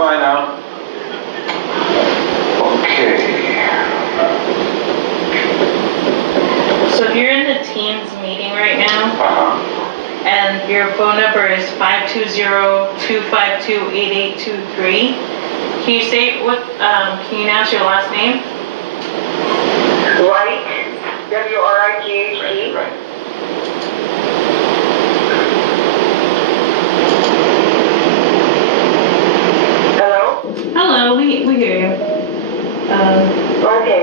Fine now. Okay. So if you're in the Teams meeting right now, and your phone number is 520-252-8823, can you say what, can you announce your last name? Wright, W-R-I-G-H-T. Right. Hello? Hello, we hear you. Okay.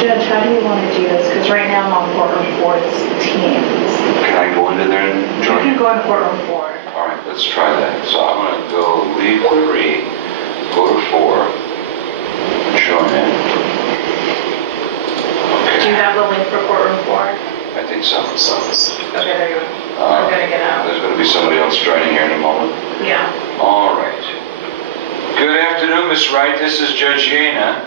Judge, how do you want to do this? Because right now I'm on courtroom 4's Teams. Can I go into there and You join? can go into courtroom 4. All right, let's try that. So I'm going to go leave 3, go to 4, join in. Do you have the link for courtroom 4? I think so. Okay, there you go. I'm going to get out. There's going to be somebody else joining here in a moment. Yeah. All right. Good afternoon, Miss Wright. This is Judge Yana.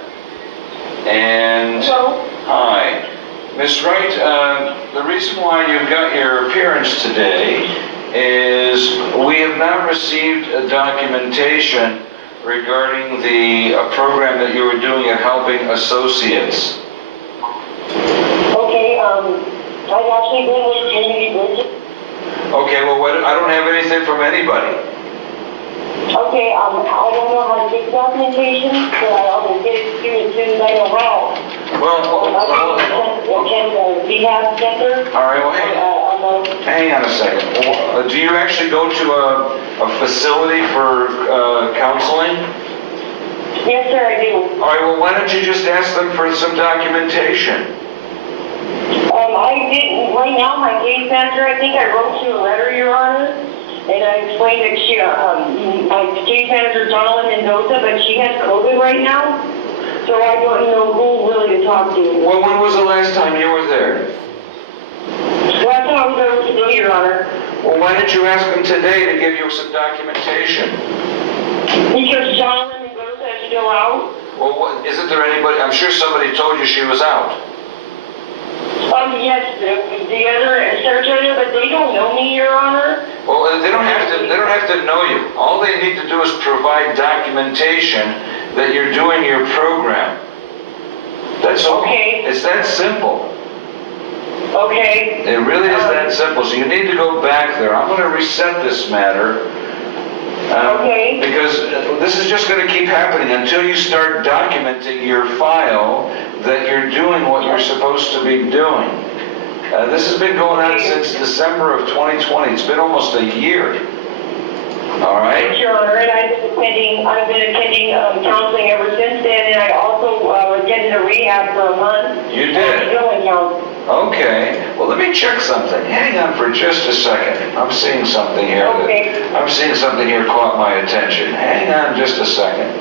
And Hello? hi. Miss Wright, the reason why you've got your appearance today is we have not received a documentation regarding the program that you were doing at Helping Associates. Okay, I've actually been with Community Bridges. Okay, well, I don't have anything from anybody. Okay, I don't know how to get the documentation, so I'll get it to you as soon as I know how. Well, Can the rehab center? all right, well, hang on a second. Do you actually go to a facility for counseling? Yes, sir, I do. All right, well, why don't you just ask them for some documentation? I didn't, right now, my case manager, I think I wrote you a letter, Your Honor, and I explained that she, my case manager, Donald Mendoza, but she has COVID right now, so I don't know who really to talk to. Well, when was the last time you were there? Last time I was there today, Your Honor. Well, why didn't you ask them today to give you some documentation? Because Donald Mendoza is still out. Well, isn't there anybody, I'm sure somebody told you she was out. Yes, the other secretary, but they don't know me, Your Honor. Well, they don't have to know you. All they need to do is provide documentation that you're doing your program. That's all. Okay. It's that simple. Okay. It really is that simple. So you need to go back there. I'm going to reset this matter. Okay. Because this is just going to keep happening until you start documenting your file that you're doing what you're supposed to be doing. This has been going on since December of 2020. It's been almost a year. All right? Your Honor, and I've been attending counseling ever since then, and I also attended a rehab for a month. You did? Okay. Well, let me check something. Hang on for just a second. I'm seeing something here. Okay. I'm seeing something here caught my attention. Hang on just a second.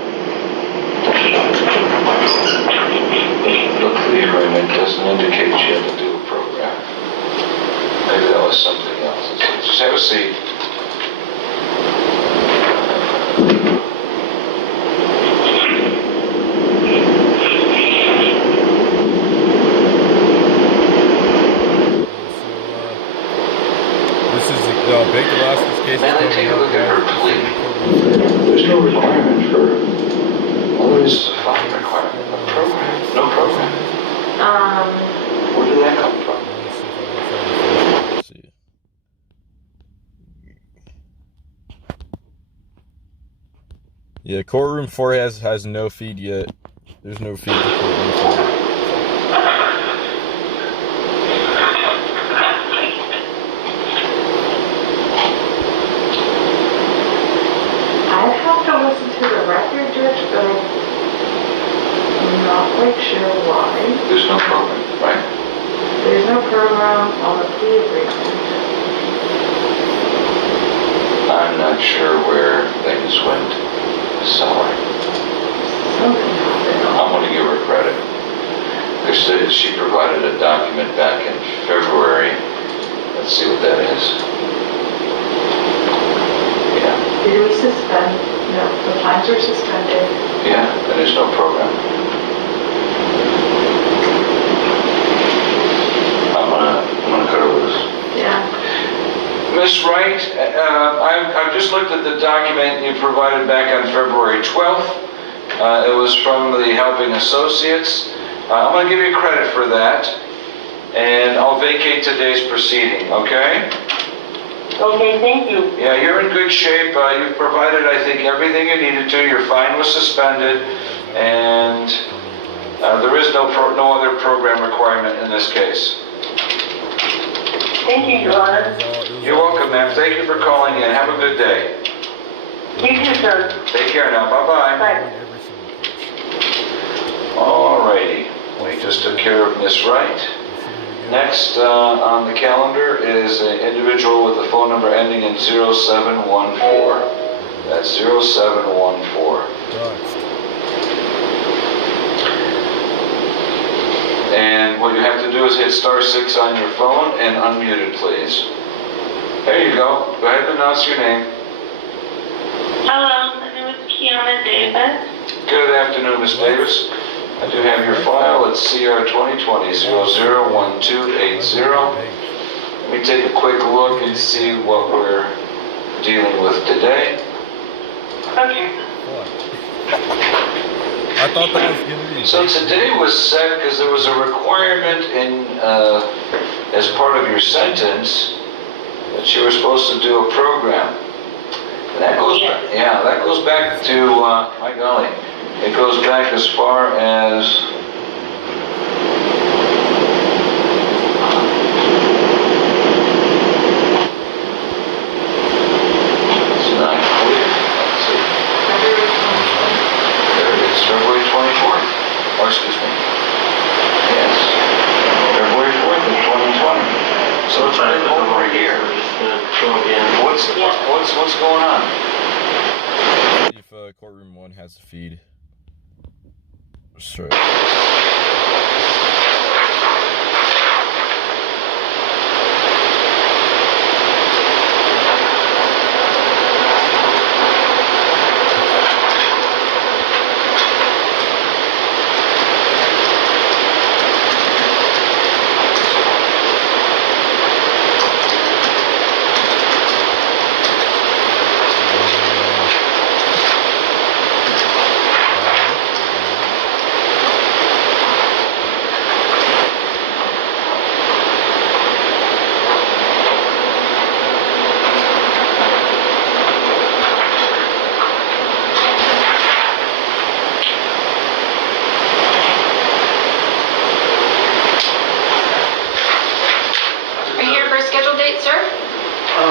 Look, the agreement doesn't indicate you have to do a program. Maybe that was something else. Just have a seat. Big Alaska's case Man, they take a look at her plea. There's no requirement for, well, there is a fine requirement, a program, no program. Where did that come from? Let's see. Yeah, courtroom 4 has no feed yet. There's no feed to courtroom 4. Quite sure why. There's no program, right? There's no program on the plea agreement. I'm not sure where things went sour. Something happened. I'm going to give her credit. She provided a document back in February. Let's see what that is. Yeah. Did we suspend? No, the fines were suspended. Yeah, and there's no program. Ms. Wright, I've just looked at the document you provided back on February 12th. It was from the Helping Associates. I'm going to give you credit for that, and I'll vacate today's proceeding, okay? Okay, thank you. Yeah, you're in good shape. You've provided, I think, everything you needed to. Your fine was suspended, and there is no other program requirement in this case. Thank you, Your Honor. You're welcome, ma'am. Thank you for calling in. Have a good day. You too, sir. Take care now. Bye-bye. Bye. Alrighty. We just took care of Miss Wright. Next on the calendar is an individual with a phone number ending in 0714. That's 0714. And what you have to do is hit *6 on your phone and unmute it, please. There you go. Go ahead and announce your name. Hello, my name is Kiana Davis. Good afternoon, Ms. Davis. I do have your file. It's CR 2020-001280. Let me take a quick look and see what we're dealing with today. Okay. I thought that was going to be... So today was set because there was a requirement in, as part of your sentence, that you were supposed to do a program. And that goes back, yeah, that goes back to, my golly, it goes back as far as, it's not clear, let's see. There it is, February 24th, or excuse me, yes, February 4th of 2020. So it's been over a year. What's going on? See if courtroom 1 has a feed. Sure.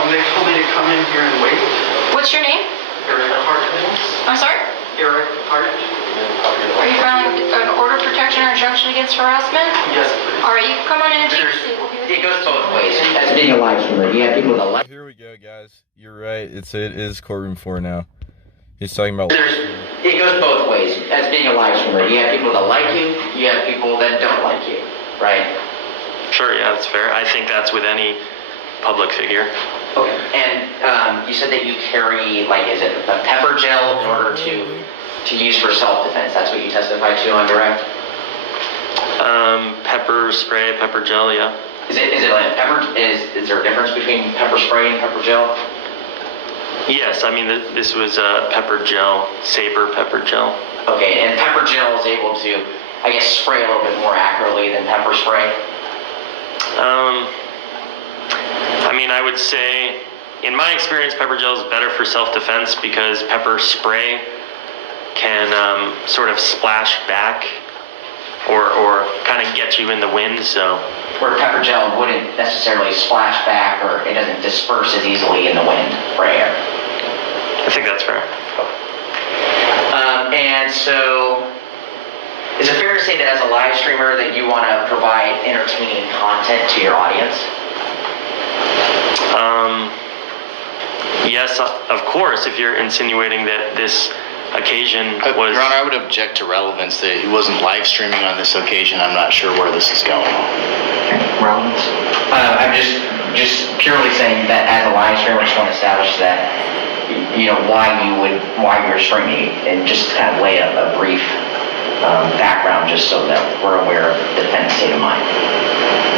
They told me to come in here and wait. What's your name? Eric Hart. I'm sorry? Eric Hart. Are you filing an order of protection or injunction against harassment? Yes, please. All right, you can come on in and take a seat. We'll be with It you. goes both ways. As being a live streamer, you have people that like. Here we go, guys. You're right. It is courtroom 4 now. He's talking about. It goes both ways. As being a live streamer, you have people that like you. You have people that don't like you, right? Sure, yeah, that's fair. I think that's with any public figure. Okay. And you said that you carry, like, is it a pepper gel in order to use for self-defense? That's what you testified to on direct? Pepper spray, pepper gel, yeah. Is it like pepper? Is there a difference between pepper spray and pepper gel? Yes, I mean, this was pepper gel, saber pepper gel. Okay, and pepper gel is able to, I guess, spray a little bit more accurately than pepper spray? I mean, I would say, in my experience, pepper gel is better for self-defense because pepper spray can sort of splash back or kind of get you in the wind, so. Where pepper gel wouldn't necessarily splash back, or it doesn't disperse as easily in the wind or air. I think that's fair. And so, is it fair to say that as a live streamer that you want to provide entertaining content to your audience? Yes, of course, if you're insinuating that this occasion was... Your Honor, I would object to relevance that he wasn't live streaming on this occasion. I'm not sure where this is going. Relevance? I'm just purely saying that as a live streamer, I just want to establish that, you know, why you're streaming, and just kind of lay a brief background just so that we're aware of the defendant's state of mind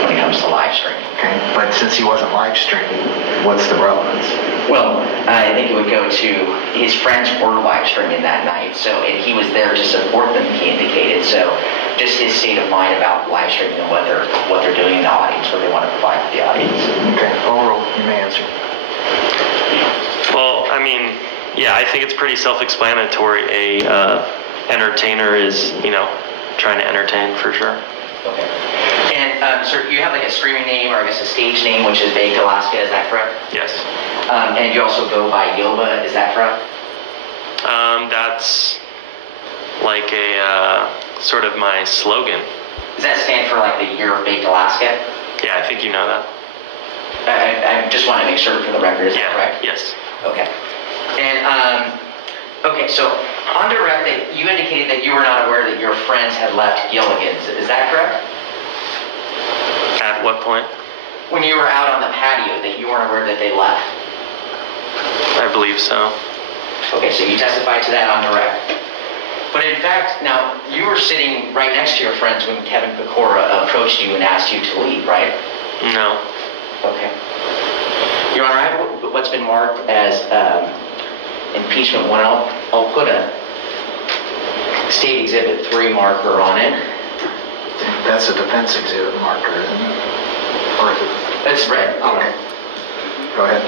when it comes to live streaming. Okay, but since he wasn't live streaming, what's the relevance? Well, I think it would go to his friends were live streaming that night, so, and he was there to support them, he indicated. So just his state of mind about live streaming and what they're doing in the audience, what they want to provide to the audience. Okay, overall, you may answer. Well, I mean, yeah, I think it's pretty self-explanatory. A entertainer is, trying to entertain for sure. Okay. And sir, you have like a streaming name, or I guess a stage name, which is Baked Alaska, is that correct? Yes. And you also go by Yoba, is that correct? That's like a sort of my slogan. Does that stand for like the Year of Baked Alaska? Yeah, I think you know that. I just want to make sure for the record, is that correct? Yes. Okay. And, okay, so on direct, that you indicated that you were not aware that your friends had left Gilligan's. Is that correct? At what point? When you were out on the patio, that you weren't aware that they left. I believe so. Okay, so you testified to that on direct. But in fact, now, you were sitting right next to your friends when Kevin Pecora approached you and asked you to leave, right? No. Okay. Your Honor, I have what's been marked as impeachment 1. I'll put a State Exhibit 3 marker on it. That's a defense exhibit marker, isn't it? Or is it? It's red. Okay. Go ahead.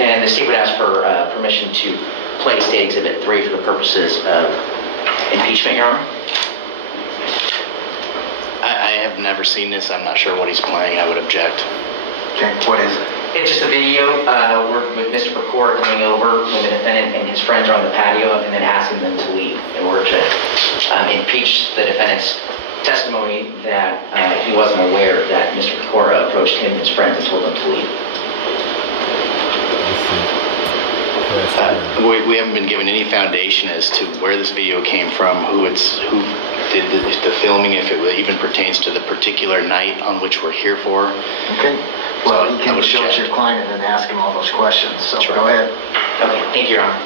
And the state would ask for permission to play State Exhibit 3 for the purposes of impeachment, Your Honor. I have never seen this. I'm not sure what he's playing. I would object. Okay, what is it? It's just a video with Mr. Pecora coming over when the defendant and his friends are on the patio and then asking them to leave in order to impeach the defendant's testimony that he wasn't aware that Mr. Pecora approached him and his friends and told them to leave. We haven't been given any foundation as to where this video came from, who did the filming, if it even pertains to the particular night on which we're here for. Okay. Well, you I can would show object. your client and then ask him all those questions, so Sure. go ahead. Okay, thank you, Your Honor.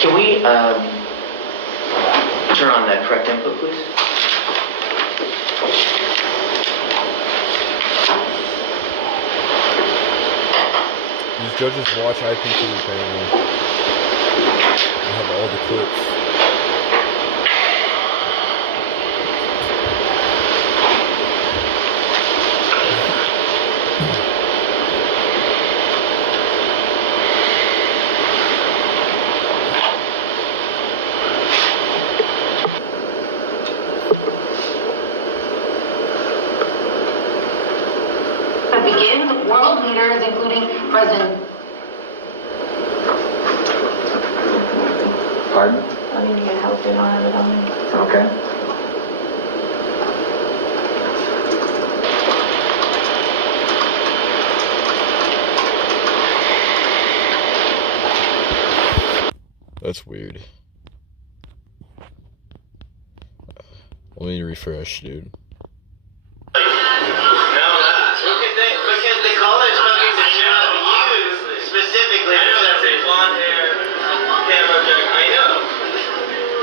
Can we turn on the correct input, please? These judges watch IPT apparently. They have all the clips. Begin with world leaders, including President. Pardon? I need to get help, they don't have it on me. Okay. That's weird. Let me refresh, dude. Specifically, I know that's a blonde hair, camera joke. I know.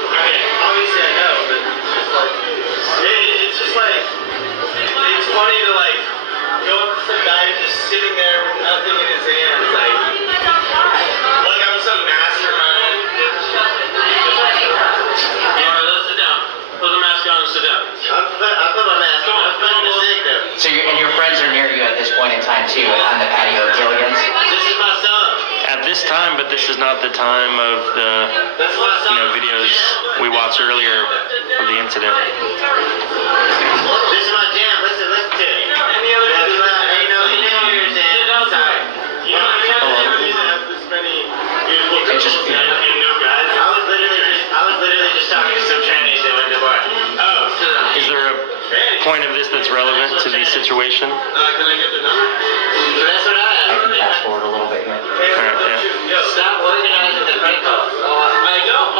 I mean, obviously I know, but it's just like, it's funny to like go up to some guy just sitting there with nothing in his hands, like I'm some mastermind. Alright, let's sit down. Put the mask on and sit down. I put my mask on. I'm putting a cig though. So and your friends are near you at this point in time too, on the patio of Gilligan's? This is my son. At this time, but this is not the time of the videos we watched earlier of the incident. This is my jam. Listen to it. Any other years and sorry. You know, I have this many beautiful girls and no guys. I was literally just talking to some trannies that went to the bar. Oh, so Is there a point of this that's relevant to the situation? can I get the number? So that's what I I have. can fast forward a little bit here. Alright, yeah. Stop organizing the prank calls. I don't.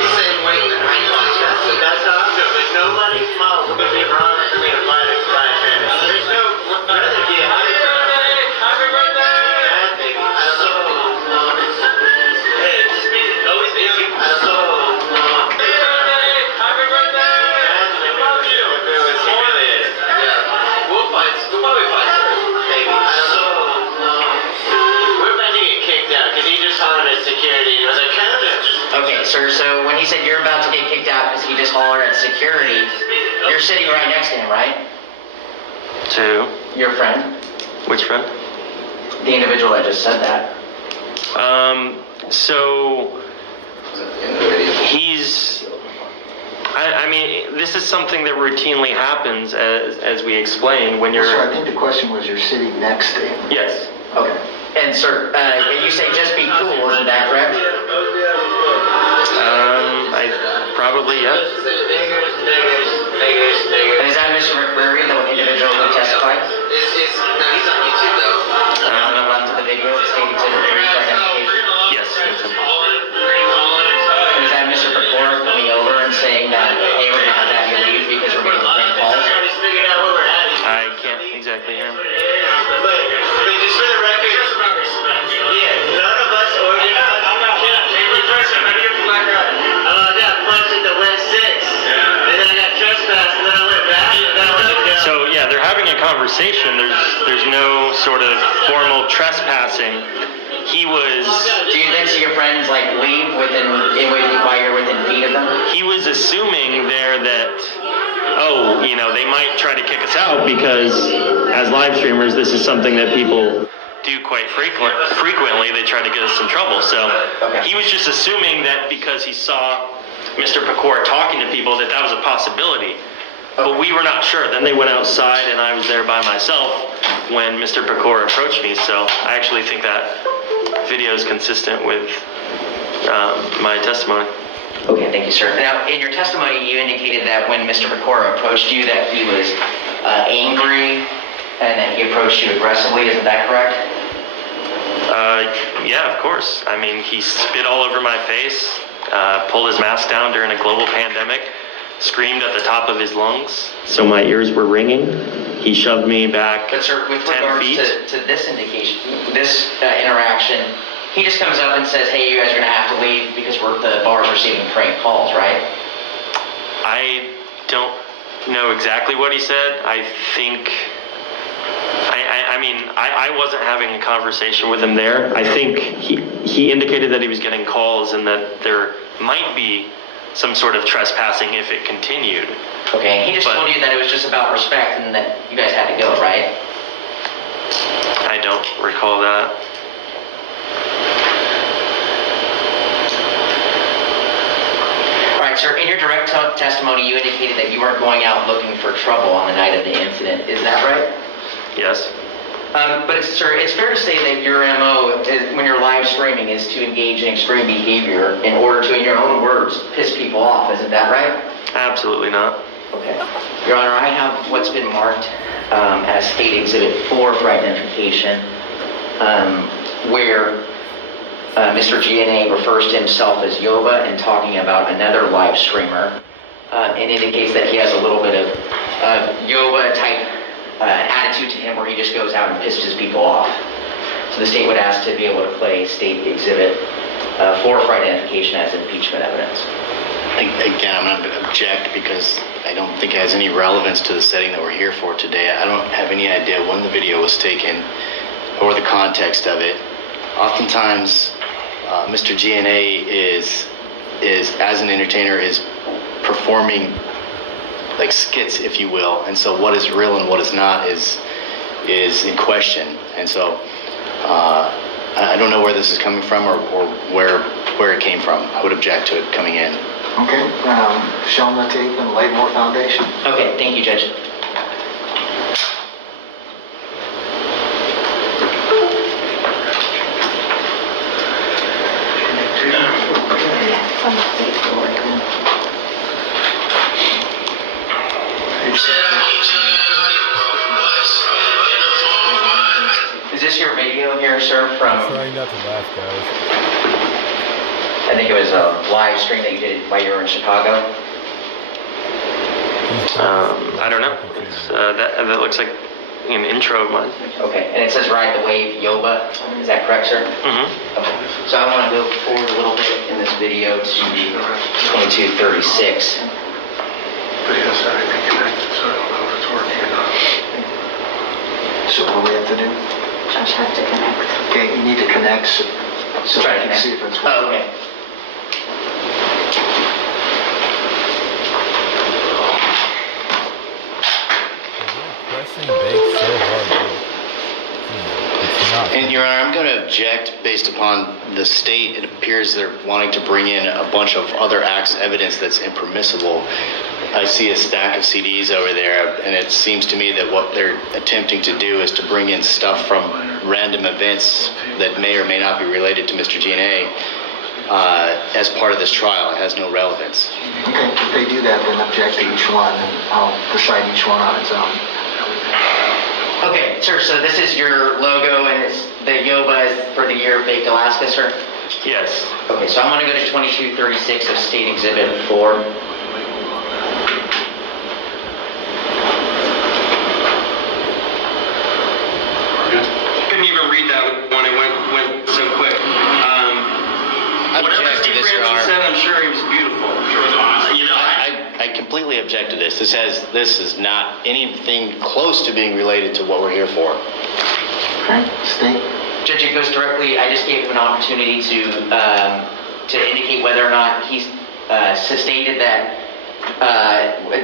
He's saying wait, the prank calls. That's how I'm doing. But nobody's mouth will be wrong for me. security. You're sitting right next to him, right? To Your friend? which friend? The individual that just said that. So he's. I mean, this is something that routinely happens, as we explained, when you're. So I think the question was, you're sitting next to him. Yes. Okay. And sir, you say just be cool, isn't that correct? I probably, yeah. And is that Mr. McCreary, the individual who testified? He's on YouTube though. On the left of the video, it's stated Exhibit 3 for identification. Yes. That's him. And is that Mr. McCreary coming over and saying that, hey, we're going to have to have you leave because we're getting prank calls? I can't exactly hear him. But just for the record, yeah, none of us ordered. I'm not kidding. I got punched at the West 6. And then I got trespassed, and then I went back, and then I went down. So yeah, they're having a conversation. There's no sort of formal trespassing. He was. Do you then see your friends like leave while you're within feet of them? He was assuming there that, oh, you know, they might try to kick us out because as live streamers, this is something that people do quite frequently. They try to get us in trouble. So he was just assuming that because he saw Mr. Pecor talking to people that was a possibility. But we were not sure. Then they went outside and I was there by myself when Mr. Pecor approached me. So I actually think that video is consistent with my testimony. Okay, thank you, sir. Now, in your testimony, you indicated that when Mr. Pecor approached you that he was angry and that he approached you aggressively. Isn't that correct? Yeah, of course. I mean, he spit all over my face, pulled his mask down during a global pandemic, screamed at the top of his lungs, so my ears were ringing. He shoved me back. But sir, with 10 regards feet. to this indication, this interaction, he just comes up and says, hey, you guys are going to have to leave because the bar's receiving prank calls, right? I don't know exactly what he said. I think... I wasn't having a conversation with him there. I think he indicated that he was getting calls and that there might be some sort of trespassing if it continued. Okay, he just told you that it was just about respect and that you guys had to go, right? I don't recall that. All right, sir, in your direct testimony, you indicated that you weren't going out looking for trouble on the night of the incident. Is that right? Yes. But sir, it's fair to say that your MO, when you're live streaming, is to engage in extreme behavior in order to, in your own words, piss people off. Isn't that right? Absolutely not. Okay. Your Honor, I have what's been marked as State Exhibit 4 for identification, where Mr. GNA refers to himself as Yoba and talking about another live streamer, and indicates that he has a little bit of Yoba-type attitude to him where he just goes out and pisses people off. So the state would ask to be able to play State Exhibit 4 for identification as impeachment evidence. Again, I'm not going to object because I don't think it has any relevance to the setting that we're here for today. I don't have any idea when the video was taken or the context of it. Oftentimes, Mr. GNA is as an entertainer, is performing like skits, if you will, and so what is real and what is not is in question. And so I don't know where this is coming from or where it came from. I would object to it coming in. Okay, show them the tape and lay more foundation. Okay, thank you, Judge. Is this your video here, sir, from... Trying not to laugh, guys. I think it was a live stream that you did while you were in Chicago? I don't know. That looks like an intro of mine. Okay, and it says Ride the Wave Yoba. Is that correct, sir? Mm-hmm. Okay. So I want to go forward a little bit in this video to 2236. Video's not even connected, so I don't know if it's working or not. So what do we have to do? Josh has to connect. Okay, you need to connect so Try we to can connect. see if it's working. Oh, okay. And Your Honor, I'm going to object based upon the state. It appears they're wanting to bring in a bunch of other acts evidence that's impermissible. I see a stack of CDs over there, and it seems to me that what they're attempting to do is to bring in stuff from random events that may or may not be related to Mr. G&A as part of this trial. It has no relevance. Okay, if they do that, then object to each one, and I'll decide each one on its own. Okay, sir, so this is your logo, and it's the Yoba is for the year of baked Alaska, sir? Yes. Okay, so I'm going to go to 2236 of State Exhibit 4. Couldn't even read that one. It went so quick. Whatever object to Steve this, Your Ramsey Honor. said, I'm sure he was beautiful. I'm sure it was awesome. You know, I completely object to this. This is not anything close to being related to what we're here for. Okay, state. Judge, it goes directly, I just gave him an opportunity to indicate whether or not he's stated that,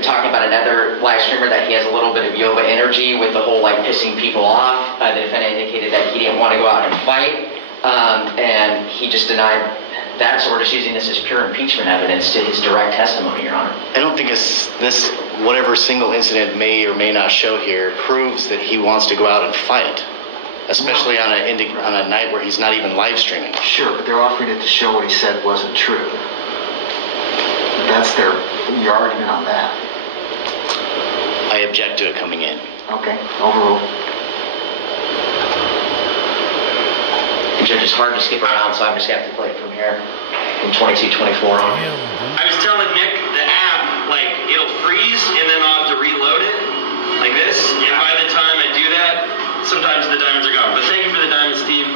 talking about another live streamer, that he has a little bit of Yoba energy with the whole like pissing people off. The defendant indicated that he didn't want to go out and fight, and he just denied that, so we're just using this as pure impeachment evidence to his direct testimony, Your Honor. I don't think this, whatever single incident may or may not show here, proves that he wants to go out and fight, especially on a night where he's not even live streaming. Sure, but they're offering it to show what he said wasn't true. That's your argument on that. I object to it coming in. Okay, overruled. Judge, it's hard to skip around, so I'm just going to have to play it from here, from 2224 on. I was telling Nick, the app, like, it'll freeze and then I'll have to reload it, like this. And by the time I do that, sometimes the diamonds are gone. But thank you for the diamonds, Steve.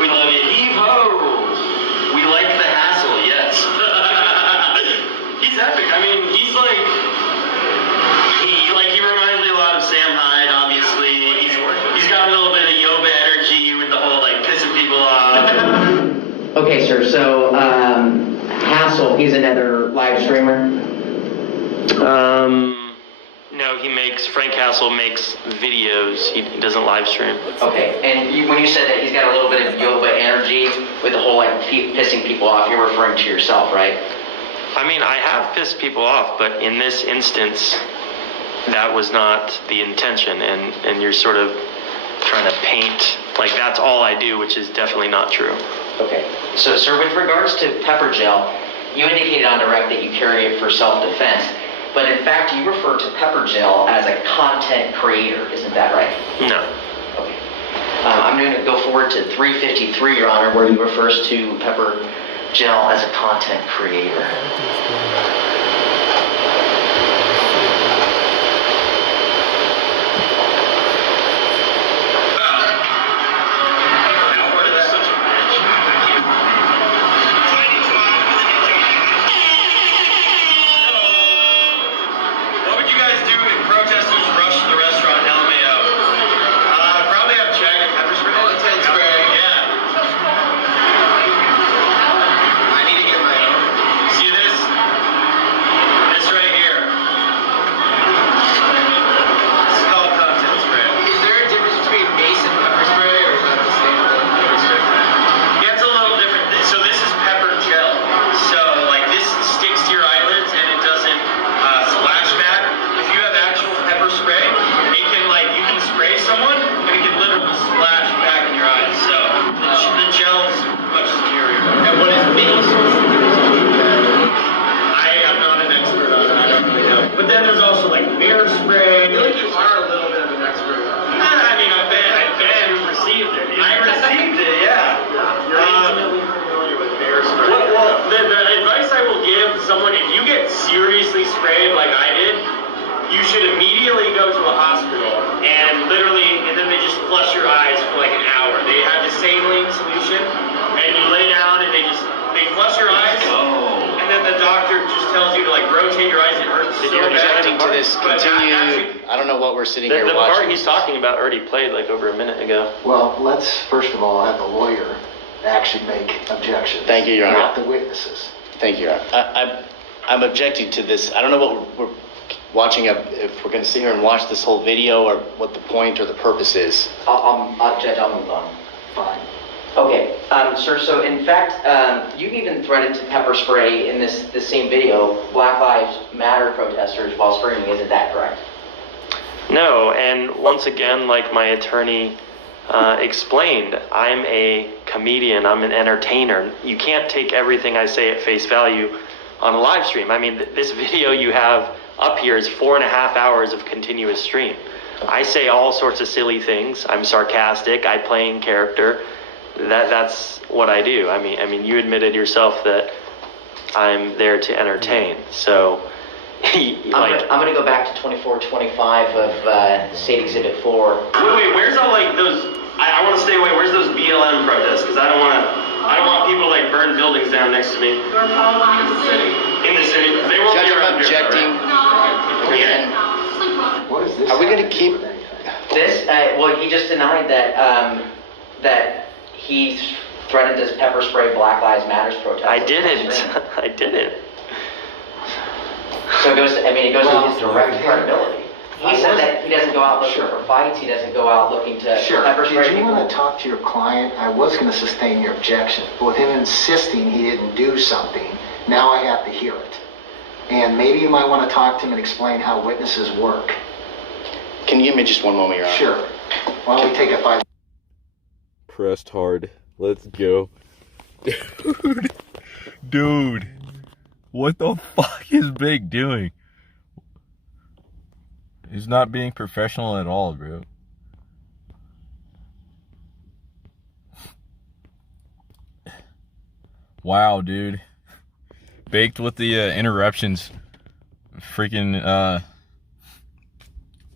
We love you. Heave-ho! We like the hassle, yes. He's epic. I mean, he's like, he reminds me a lot of Sam Hyde, obviously. He's got a little bit of Yoba energy with the whole, like, pissing people off. Okay, sir, so, Hassel, he's another live streamer? No, Frank Hassel makes videos. He doesn't live stream. Okay, and when you said that he's got a little bit of Yoba energy with the whole, like, pissing people off, you're referring to yourself, right? I mean, I have pissed people off, but in this instance, that was not the intention, and you're sort of trying to paint like that's all I do, which is definitely not true. Okay. So, sir, with regards to pepper gel, you indicated on direct that you carry it for self-defense, but in fact, you refer to pepper gel as a content creator. Isn't that right? No. Okay. I'm going to go forward to 353, Your Honor, where he refers to pepper gel as a content creator. The part he's talking about already played like over a minute ago. Well, let's first of all have the lawyer actually make objections. Thank you, Your Honor. Not the witnesses. Thank you, Your Honor. I'm objecting to this. I don't know what we're watching, if we're going to sit here and watch this whole video or what the point or the purpose is. Judge, I'll move on. fine. Okay, sir, so in fact, you've even threatened to pepper spray in this same video Black Lives Matter protesters while screaming, isn't that correct? No, and once again, like my attorney explained, I'm a comedian, I'm an entertainer. You can't take everything I say at face value on a live stream. I mean, this video you have up here is 4.5 hours of continuous stream. I say all sorts of silly things. I'm sarcastic, I play in character. That's what I do. I mean, you admitted yourself that I'm there to entertain. So, like, I'm gonna go back to 2425 of State Exhibit 4. Wait, where's all like those? I want to stay away. Where's those BLM protests? Because I don't want people to like burn buildings down next to me. They're all in the city. In the city, they won't Judge, be I'm around here. objecting. Okay. What is this? Are we going to keep... This, well, he just denied that that he threatened to pepper spray Black Lives Matter protesters. I didn't. I didn't. So it goes to his direct credibility. He said that he doesn't go out looking for fights, he doesn't go out looking to pepper spray Did you people. want to talk to your client? I was going to sustain your objection, but with him insisting he didn't do something, now I have to hear it. And maybe you might want to talk to him and explain how witnesses work. Can you give me just one moment, Your Honor? Sure. Why don't we take a 5... Pressed hard. Let's go. Dude. What the fuck is Big doing? He's not being professional at all, bro. Wow, dude. Baked with the interruptions. Freaking, I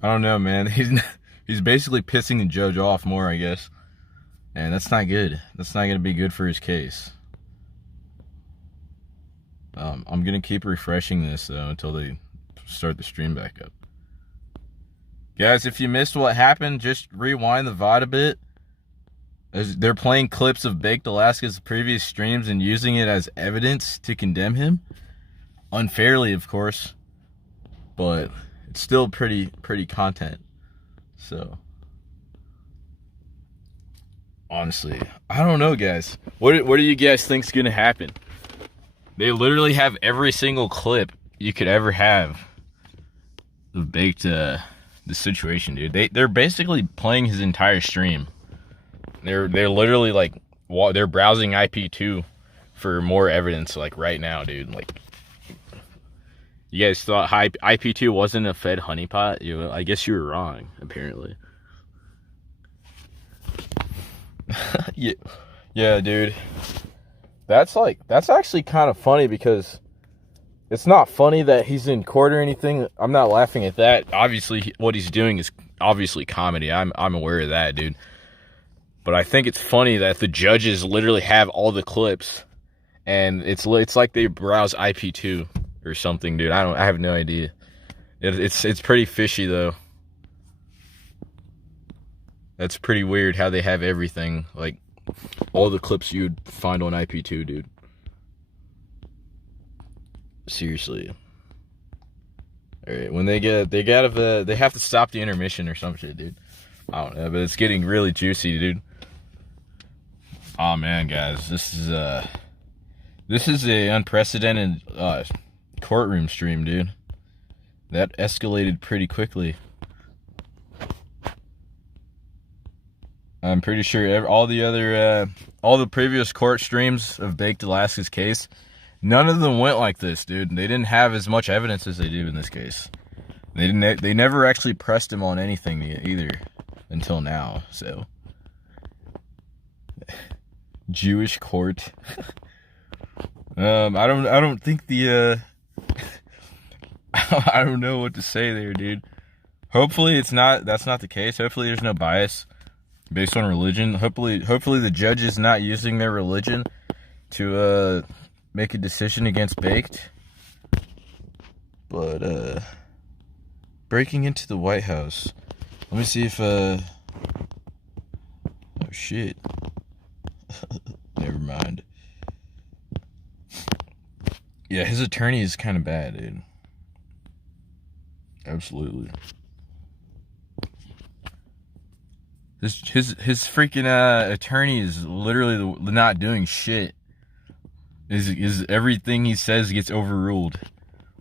don't know, man. He's basically pissing the judge off more, I guess. And that's not good. That's not going to be good for his case. I'm going to keep refreshing this, though, until they start the stream back up. Guys, if you missed what happened, just rewind the VOD a bit. They're playing clips of Baked Alaska's previous streams and using it as evidence to condemn him. Unfairly, of course. But it's still pretty content. So, honestly, I don't know, guys. What do you guys think's gonna happen? They literally have every single clip you could ever have of Baked the situation, dude. They're basically playing his entire stream. They're literally like they're browsing IP2 for more evidence, like right now, dude. Like, you guys thought IP2 wasn't a fed honeypot? I guess you were wrong, apparently. Yeah, dude. That's actually kind of funny, because it's not funny that he's in court or anything. I'm not laughing at that. Obviously, what he's doing is obviously comedy. I'm aware of that, dude. But I think it's funny that the judges literally have all the clips, and it's like they browse IP2 or something, dude. I have no idea. It's pretty fishy, though. That's pretty weird how they have everything, like all the clips you'd find on IP2, dude. Seriously. Alright, when they have to stop the intermission or some shit, dude. I don't know, but it's getting really juicy, dude. Oh man, guys, this is a unprecedented courtroom stream, dude. That escalated pretty quickly. I'm pretty sure all the previous court streams of Baked Alaska's case, none of them went like this, dude. They didn't have as much evidence as they do in this case. They never actually pressed him on anything either until now. So, Jewish court. I don't think the I don't know what to say there, dude. Hopefully that's not the case. Hopefully there's no bias based on religion. Hopefully the judge is not using their religion to make a decision against Baked. But breaking into the White House. Let me see if oh shit. Never mind. Yeah, his attorney is kind of bad, dude. Absolutely. His freaking attorney is literally not doing shit. Is everything he says gets overruled.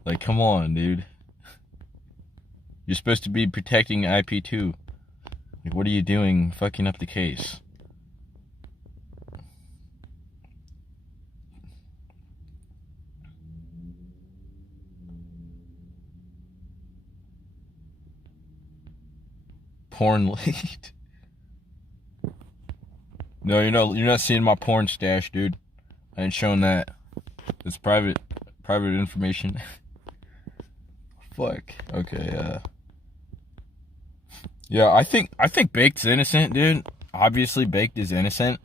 Like, come on, dude. You're supposed to be protecting IP2. Like, what are you doing fucking up the case? Porn leaked. No, you're not seeing my porn stash, dude. I ain't showing that. It's private information. Fuck. Okay, yeah, I think Baked's innocent, dude. Obviously Baked is innocent.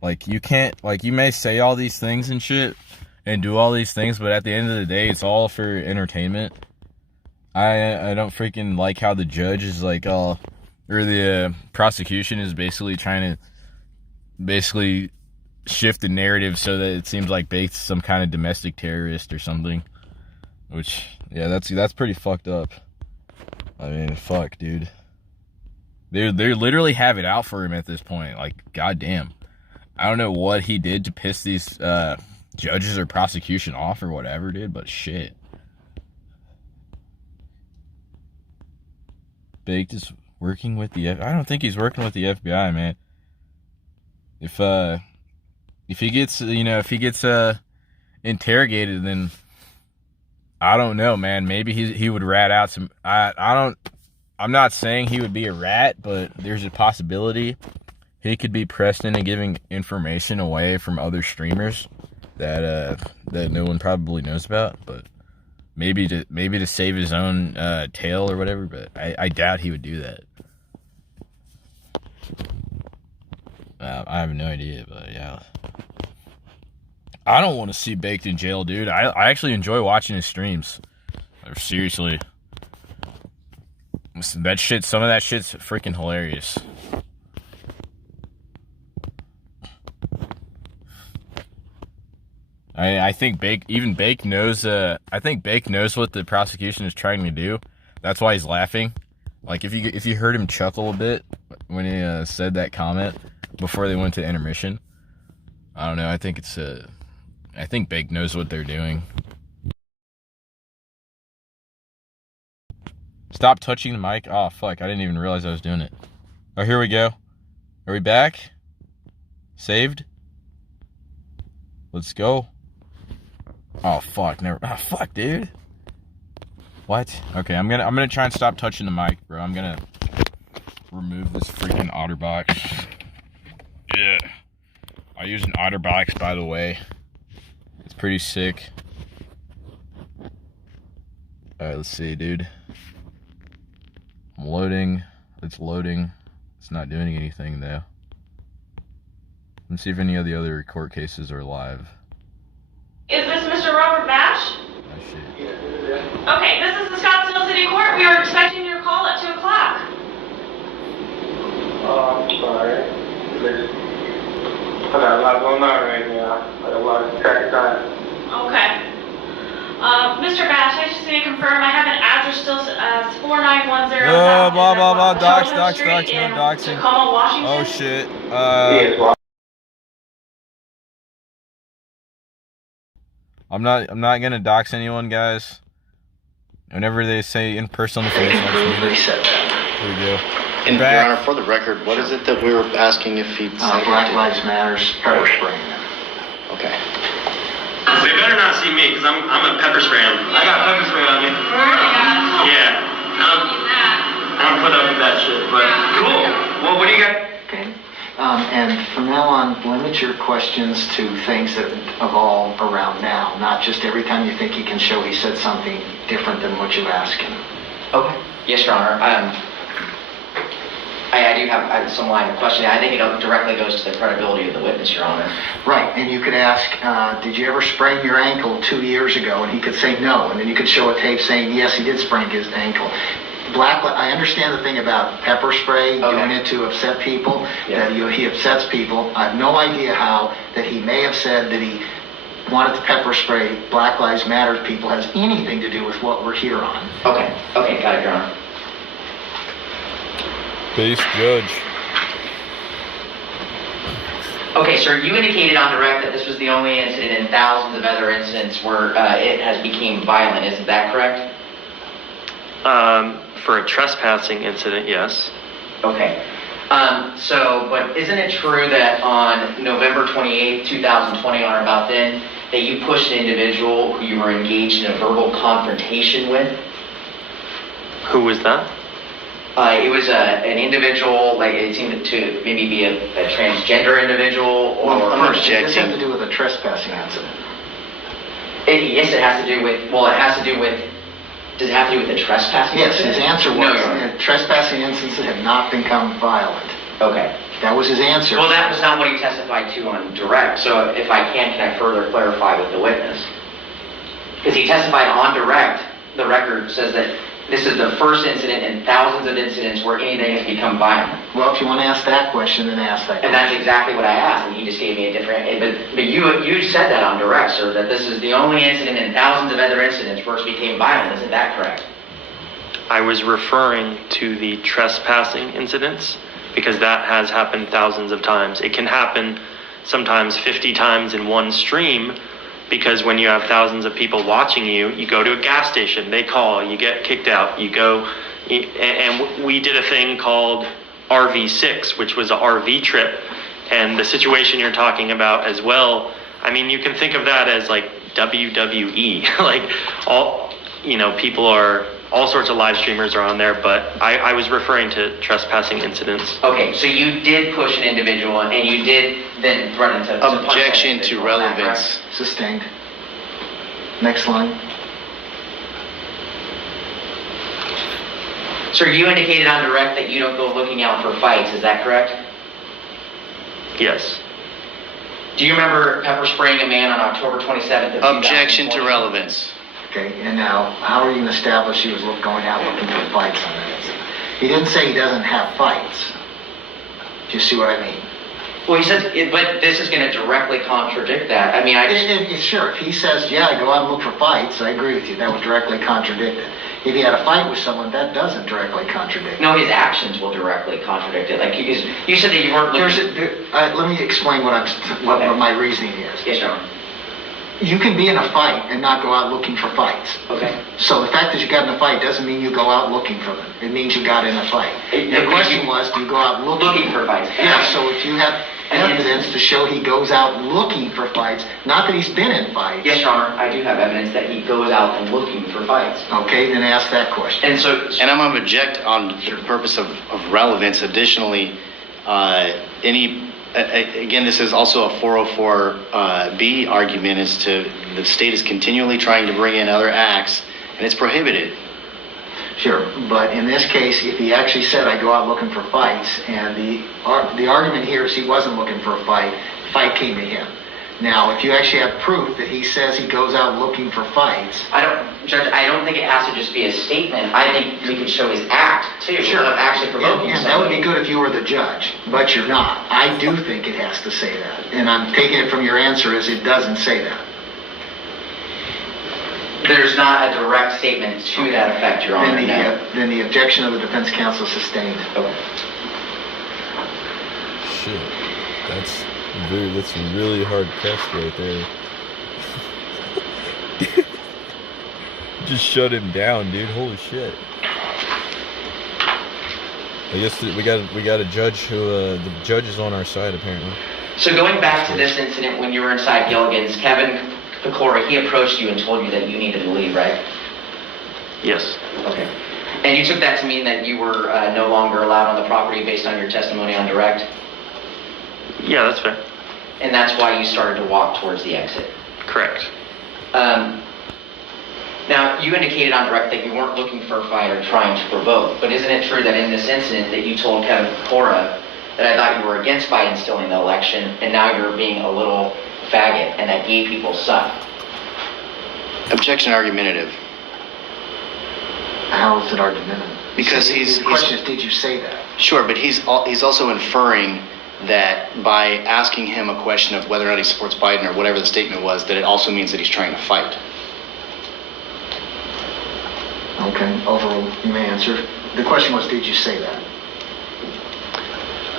Like, you can't, like, you may say all these things and shit and do all these things, but at the end of the day, it's all for entertainment. I don't freaking like how the judge is like, or the prosecution is basically trying to shift the narrative so that it seems like Baked's some kind of domestic terrorist or something. Which, yeah, that's pretty fucked up. I mean, fuck, dude. They literally have it out for him at this point. Like, goddamn. I don't know what he did to piss these judges or prosecution off or whatever, dude, but shit. Baked is working with the I don't think he's working with the FBI, man. If he gets interrogated, then I don't know, man. Maybe he would rat out some. I'm not saying he would be a rat, but there's a possibility he could be pressed into giving information away from other streamers that no one probably knows about, but maybe to save his own tail or whatever. But I doubt he would do that. I have no idea, but yeah. I don't want to see Baked in jail, dude. I actually enjoy watching his streams. Seriously. Some of that shit's freaking hilarious. I think Bake knows I think Bake knows what the prosecution is trying to do. That's why he's laughing. Like, if you heard him chuckle a bit when he said that comment before they went to intermission. I don't know, I think Bake knows what they're doing. Stop touching the mic. Oh, fuck. I didn't even realize I was doing it. Oh, here we go. Are we back? Saved? Let's go. Oh, fuck. Fuck, dude. What? Okay, I'm gonna try and stop touching the mic, bro. I'm gonna remove this freaking OtterBox. Yeah. I use an OtterBox, by the way. It's pretty sick. Alright, let's see, dude. I'm loading. It's loading. It's not doing anything, though. Let's see if any of the other court cases are live. Is this Mr. Robert Bash? Oh, shit. Okay, this is the Scottsdale City Court. We are expecting your call at 2 o'clock. Oh, I'm sorry. I got a lot going on right now. I got a lot of track time. Okay. Mr. Bash, I just need to confirm I have an address still 4910. Oh, blah, blah, blah. Docs, no doxing. Tacoma, Washington. Oh, shit. Yes, I'm not gonna dox anyone, guys. Whenever they say in-person information, I just need it. Reset that. Here we go. And Back. Your Honor, for the record, what is it that we were asking if he Black Lives Matters, pepper spraying. Okay. They better not see me, because I'm a pepper spray on. I got pepper spray on me. Yeah. I'm put up with that shit, but cool. Well, what do you got? Okay. And from now on, limit your questions to things that evolve around now, not just every time you think he can show he said something different than what you ask him. Okay. Yes, Your Honor. I do have some line of questioning. I think it directly goes to the credibility of the witness, Your Honor. Right, and you could ask, did you ever sprain your ankle 2 years ago? And he could say no, and then you could show a tape saying, yes, he did sprain his ankle. I understand the thing about pepper spray, doing it to upset people, that he upsets people. I have no idea how that he may have said that he wanted to pepper spray Black Lives Matter people has anything to do with what we're here on. Okay, got it, Your Honor. Base judge. Okay, sir, you indicated on direct that this was the only incident in thousands of other incidents where it has become violent. Isn't that correct? For a trespassing incident, yes. Okay. But isn't it true that on November 28th, 2020, on or about then, that you pushed an individual who you were engaged in a verbal confrontation with? Who was that? It was an individual, like it seemed to maybe be a transgender individual, or This had to do with a trespassing incident. Yes, it has to do with. Well, it has to do with. Does it have to do with the trespassing? Yes, his answer was No, Your Honor. trespassing instances have not become violent. Okay. That was his answer. Well, that was not what he testified to on direct. So if I can I further clarify with the witness? Because he testified on direct. The record says that this is the first incident in thousands of incidents where anything has become violent. Well, if you want to ask that question, then ask that question. And that's exactly what I asked, and he just gave me a different. But you said that on direct, sir, that this is the only incident in thousands of other incidents where it became violent. Isn't that correct? I was referring to the trespassing incidents because that has happened thousands of times. It can happen sometimes 50 times in one stream because when you have thousands of people watching you, you go to a gas station, they call, you get kicked out, you go, and we did a thing called RV6, which was an RV trip, and the situation you're talking about as well, I mean, you can think of that as like WWE, like people are, all sorts of live streamers are on there, but I was referring to trespassing incidents. Okay, so you did push an individual, and you did then run into... Objection to relevance. Sustained. Next line. Sir, you indicated on direct that you don't go looking out for fights, is that correct? Yes. Do you remember pepper spraying a man on October 27th of Objection 2020? to relevance. Okay, and now, how are you going to establish he was going out looking for fights on that incident? He didn't say he doesn't have fights. Do you see what I mean? Well, he says, but this is going to directly contradict that. I mean, Sure, if he says, yeah, I go out and look for fights, I agree with you. That would directly contradict it. If he had a fight with someone, that doesn't directly contradict it. No, his actions will directly contradict it. Like you said that you weren't looking... Let me explain what my reasoning is. Yes, Your Honor. You can be in a fight and not go out looking for fights. Okay. So the fact that you got in a fight doesn't mean you go out looking for them. It means you got in a fight. The question was, do you go out looking for fights? Yeah, so if you have evidence to show he goes out looking for fights, not that he's been in fights. Yes, Your Honor, I do have evidence that he goes out and looking for fights. Okay, then ask that question. And I'm going to object on the purpose of relevance. Additionally, again, this is also a 404B argument as to the state is continually trying to bring in other acts, and it's prohibited. Sure, but in this case, if he actually said, I go out looking for fights, and the argument here is he wasn't looking for a fight, the fight came to him. Now, if you actually have proof that he says he goes out looking for fights... Judge, I don't think it has to just be a statement. I think we can show his act, too, Sure. of actually provoking and somebody. that would be good if you were the judge, but you're not. I do think it has to say that, and I'm taking it from your answer as it doesn't say that. There's not a direct statement to that effect, Your Honor. Then the objection of the defense counsel sustained. Shit. That's a really hard press right there. Just shut him down, dude. Holy shit. I guess we got a judge who the judge is on our side apparently. So going back to this incident when you were inside Gilligan's, Kevin Pecora, he approached you and told you that you needed to leave, right? Yes. Okay. And you took that to mean that you were no longer allowed on the property based on your testimony on direct? Yeah, that's fair. And that's why you started to walk towards the exit? Correct. Now, you indicated on direct that you weren't looking for a fight or trying to provoke, but isn't it true that in this incident that you told Kevin Pecora that I thought you were against Biden stealing the election, and now you're being a little faggot, and that gay people suck? Objection argumentative. How is it argumentative? Because the question is, did you say that? Sure, but he's also inferring that by asking him a question of whether or not he supports Biden or whatever the statement was, that it also means that he's trying to fight. Okay, overall, you may answer. The question was, did you say that?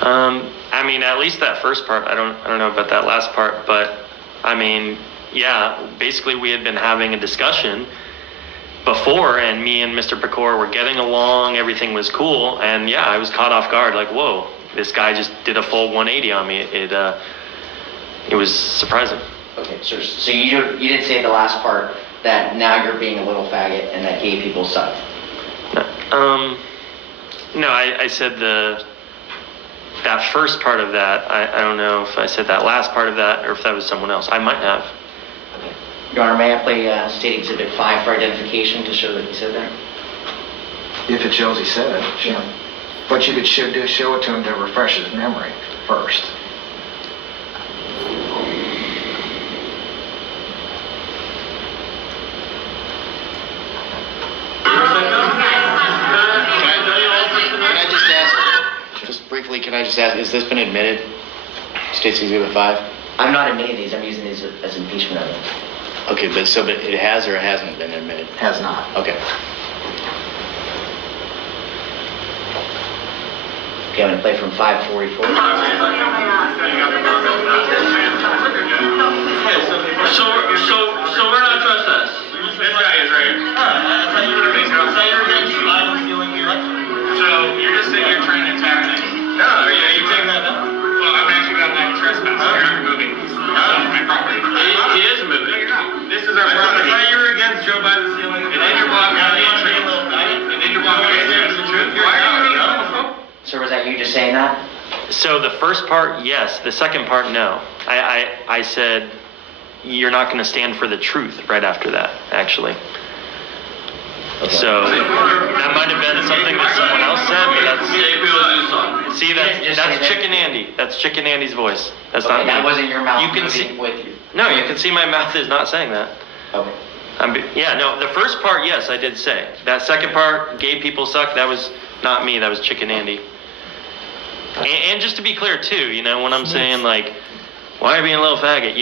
I mean, at least that first part. I don't know about that last part, but I mean, yeah. Basically, we had been having a discussion before, and me and Mr. Pecor were getting along. Everything was cool, and yeah, I was caught off guard. Like, whoa, this guy just did a full 180 on me. It was surprising. Okay, so you didn't say the last part that now you're being a little faggot and that gay people suck. No, I said that first part of that. I don't know if I said that last part of that or if that was someone else. I might have. Okay. Your Honor, may I play State Exhibit 5 for identification to show that he said that? If it shows he said it, sure. But you could show it to him to refresh his memory first. Can I just ask, has this been admitted? State's Exhibit 5? I'm not admitting these, I'm using these as impeachment evidence. Okay, but it has or it hasn't been admitted? Has not. Okay. Okay, I'm going to play from 544. So we're not trespass. This guy is right. So you're just sitting here trying to attack me. No, you take that down. Well, I'm actually going to trespass. You're not moving. My property. He is moving. No, you're not. This is our property. I thought you were against Joe Biden's ceiling. And then you're blocking out the truth. And then you're blocking out the truth. Why are you running? Sir, was that you just saying that? So the first part, yes. The second part, no. I said you're not going to stand for the truth right after that, actually. Okay. So that might have been something that someone else said, but that's Chicken Andy. That's Chicken Andy's voice. That's okay, not that me. wasn't your mouth. You can see with you. No, you can see my mouth is not saying that. Okay. No. The first part, yes, I did say. That second part, gay people suck. That was not me. That was Chicken Andy. And just to be clear too, when I'm saying like, why are you being a little faggot?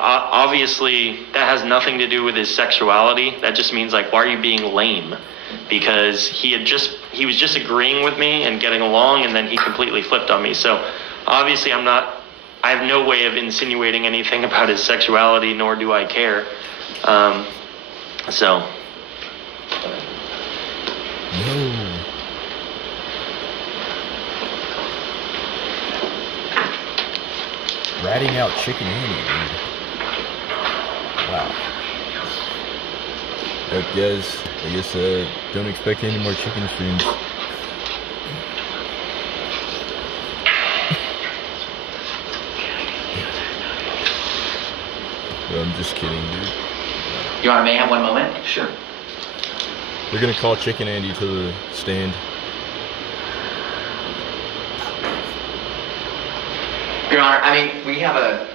Obviously that has nothing to do with his sexuality. That just means like, why are you being lame? Because he was just agreeing with me and getting along, and then he completely flipped on me. So obviously I have no way of insinuating anything about his sexuality, nor do I care. So. No. Ratting out Chicken Andy, dude. Wow. Yep, guys. I guess don't expect any more chicken streams. Well, I'm just kidding, dude. You want to have one moment? Sure. They're gonna call Chicken Andy to the stand. Your Honor, we have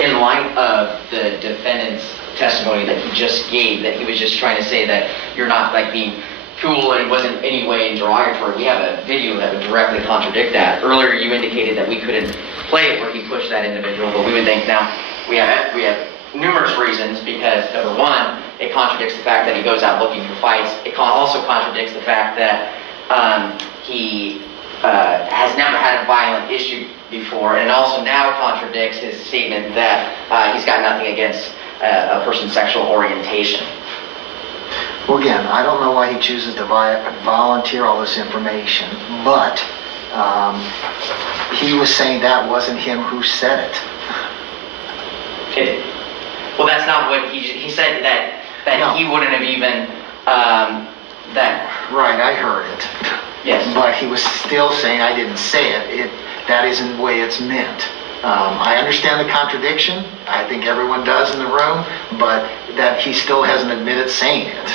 in light of the defendant's testimony that he just gave, that he was just trying to say that you're not being cool and it wasn't any way derogatory. We have a video that would directly contradict that. Earlier you indicated that we couldn't play it where he pushed that individual, but we would think now we have numerous reasons, because number one, it contradicts the fact that he goes out looking for fights. It also contradicts the fact that he has never had a violent issue before, and it also now contradicts his statement that he's got nothing against a person's sexual orientation. Well, again, I don't know why he chooses to volunteer all this information, but he was saying that wasn't him who said it. Well, that's not what he said, that no. He wouldn't have even that. Right, I heard it. Yes. But he was still saying I didn't say it. That isn't the way it's meant. I understand the contradiction. I think everyone does in the room, but that he still hasn't admitted saying it.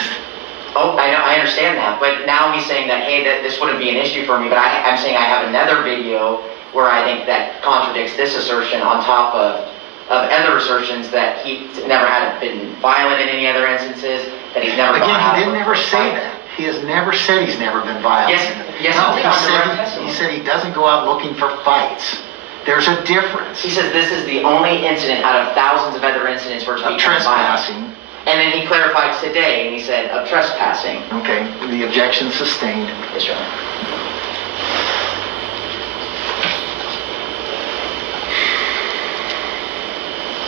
Oh, I understand that, but now he's saying that, hey, that this wouldn't be an issue for me, but I'm saying I have another video where I think that contradicts this assertion on top of other assertions that he never had been violent in any other instances, that he's never gone out. Again, he didn't ever say that. He has never said he's never been violent. Yes, no, he said he doesn't go out looking for fights. There's a difference. He says this is the only incident out of thousands of other incidents where it's become trespassing. Violent. And then he clarified today, and he said of trespassing. Okay, the objection sustained. Yes, Your Honor.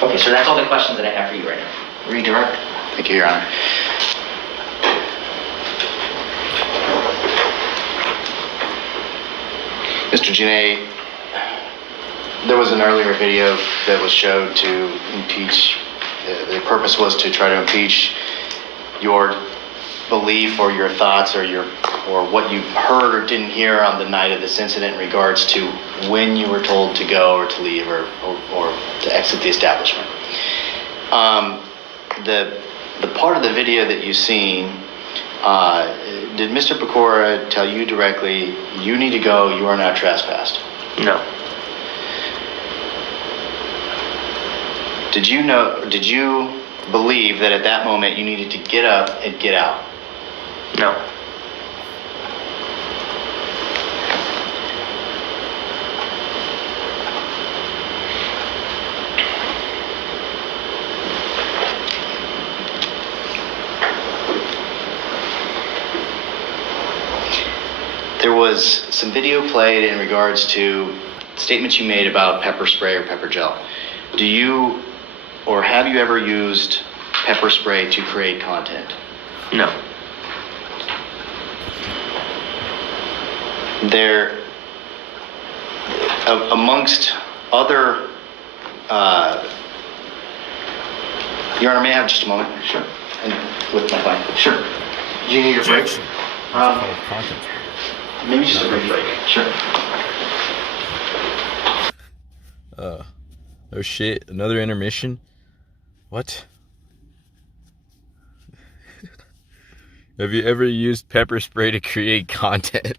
Okay, so that's all the questions that I have for you right now. Redirect. Thank you, Your Honor. Mr. Janae, there was an earlier video that was showed to impeach. The purpose was to try to impeach your belief or your thoughts or what you heard or didn't hear on the night of this incident in regards to when you were told to go or to leave or to exit the establishment. The part of the video that you've seen, did Mr. Pecora tell you directly, you need to go, you are not trespassed? No. Did you believe that at that moment you needed to get up and get out? No. There was some video played in regards to statements you made about pepper spray or pepper gel. Do you or have you ever used pepper spray to create content? No. There, amongst other, Your Honor, may I have just a moment? Sure. And with my phone. Sure. Do you need a break? Maybe just a brief break. Sure. Oh shit, another intermission? What? Have you ever used pepper spray to create content?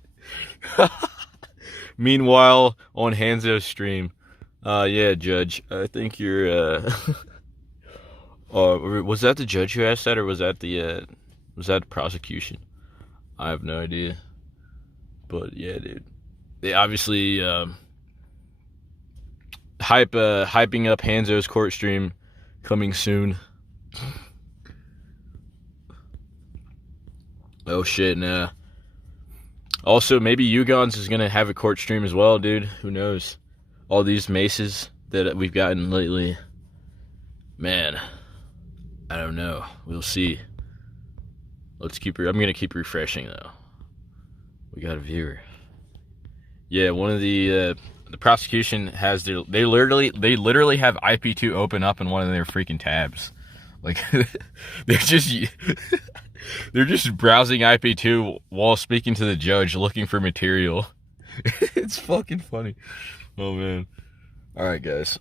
Meanwhile, on Hanzo's stream, yeah, Judge, I think you're, was that the judge who asked that, or was that the prosecution? I have no idea. But yeah, dude, they obviously, hyping up Hanzo's court stream coming soon. Oh shit, nah. Also, maybe Ugons is gonna have a court stream as well, dude. Who knows? All these maces that we've gotten lately. Man, I don't know. We'll see. I'm gonna keep refreshing though. We got a viewer. Yeah, one of the prosecution has they literally have IP2 open up in one of their freaking tabs. Like they're just browsing IP2 while speaking to the judge looking for material. It's fucking funny. Oh man. All right, guys.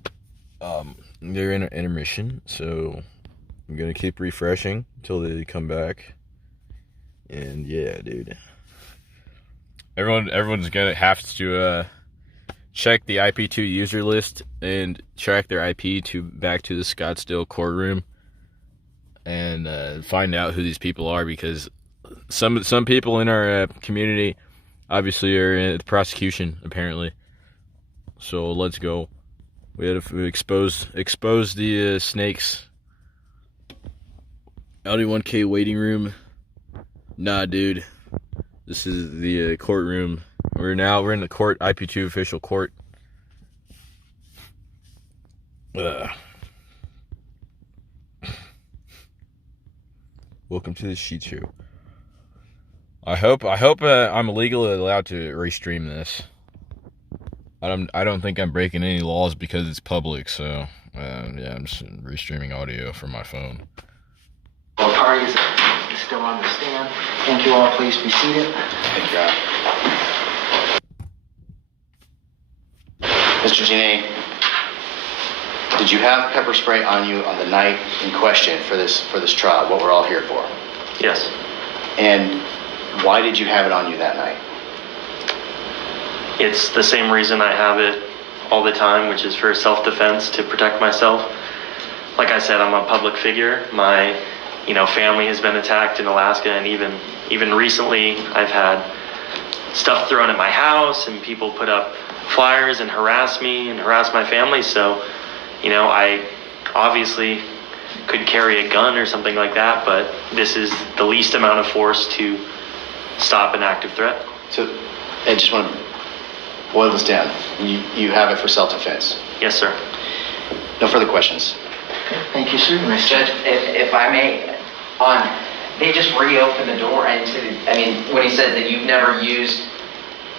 They're in an intermission, so I'm going to keep refreshing until they come back. And yeah, dude. Everyone's going to have to check the IP2 user list and track their IP back to the Scottsdale courtroom and find out who these people are, because some people in our community obviously are in the prosecution apparently. So let's go. We had to expose the snakes. LD1K waiting room. Nah, dude. This is the courtroom. We're in the court, IP2 official court. Welcome to the Sheet Show. I hope I'm legally allowed to restream this. I don't think I'm breaking any laws because it's public, so yeah, I'm just restreaming audio from my phone. All parties are still on the stand. Thank you all. Please be seated. Thank you, Your Honor. Mr. Janae, did you have pepper spray on you on the night in question for this trial, what we're all here for? Yes. And why did you have it on you that night? It's the same reason I have it all the time, which is for self-defense, to protect myself. Like I said, I'm a public figure. My, family has been attacked in Alaska, and even recently I've had stuff thrown at my house, and people put up flyers and harass me and harass my family. So, I obviously could carry a gun or something like that, but this is the least amount of force to stop an active threat. So, I just want to boil this down. You have it for self-defense? Yes, sir. No further questions. Okay, thank you, sir. Nice. Judge, if I may, they just reopened the door when he says that you've never used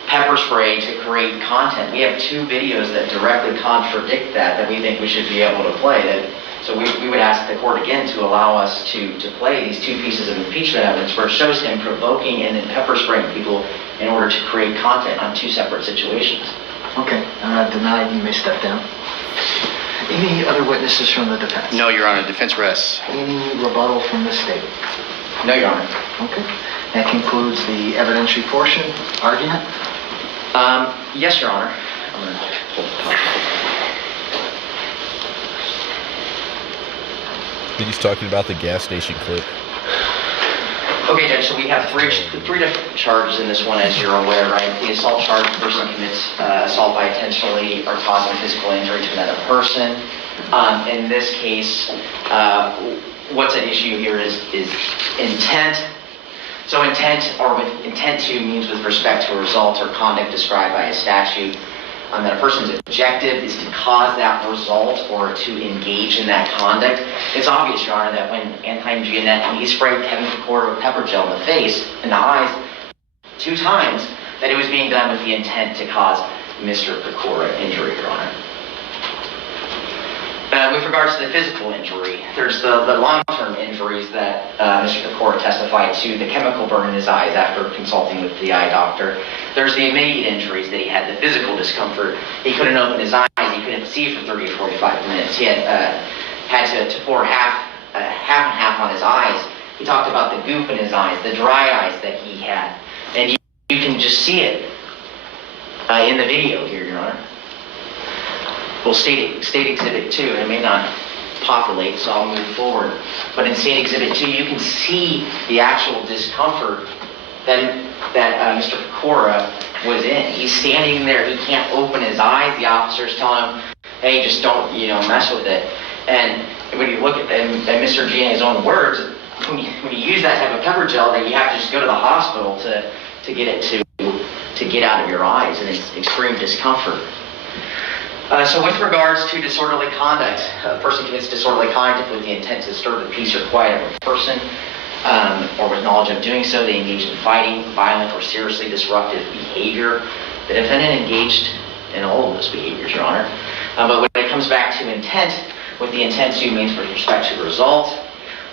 pepper spray to create content, we have 2 videos that directly contradict that we think we should be able to play. So we would ask the court again to allow us to play these 2 pieces of impeachment evidence where it shows him provoking and then pepper spraying people in order to create content on 2 separate situations. Okay, denied. You may step down. Any other witnesses from the defense? No, Your Honor. Defense rests. Any rebuttal from the state? No, Your Honor. Okay. That concludes the evidentiary portion. Argument? Yes, Your Honor. I'm going to hold the top. He's talking about the gas station clip. Okay, Judge, so we have three different charges in this one, as you're aware, right? The assault charge, the person commits assault by intentionally or causing physical injury to another person. In this case, what's at issue here is intent. So intent, or with intent to, means with respect to a result or conduct described by a statute. That a person's objective is to cause that result or to engage in that conduct. It's obvious, Your Honor, that when Anton Giannett, when he sprayed Kevin Pecora with pepper gel in the face, in the eyes, 2 times, that it was being done with the intent to cause Mr. Pecora injury, Your Honor. With regards to the physical injury, there's the long-term injuries that Mr. Pecora testified to, the chemical burn in his eyes after consulting with the eye doctor. There's the immediate injuries that he had, the physical discomfort. He couldn't open his eyes, he couldn't see for 30 or 45 minutes. He had to pour half and half on his eyes. He talked about the goop in his eyes, the dry eyes that he had. And you can just see it in the video here, Your Honor. Well, State Exhibit 2, it may not populate, so I'll move forward. But in State Exhibit 2, you can see the actual discomfort that Mr. Pecora was in. He's standing there, he can't open his eyes. The officer's telling him, hey, just don't, mess with it. And when you look at Mr. Giannet's own words, when you use that type of pepper gel, then you have to just go to the hospital to get it to get out of your eyes, and it's extreme discomfort. So with regards to disorderly conduct, a person commits disorderly conduct with the intent to disturb the peace or quiet of a person, or with knowledge of doing so, they engage in fighting, violent, or seriously disruptive behavior. The defendant engaged in all of those behaviors, Your Honor. But when it comes back to intent, with the intent to means with respect to the result,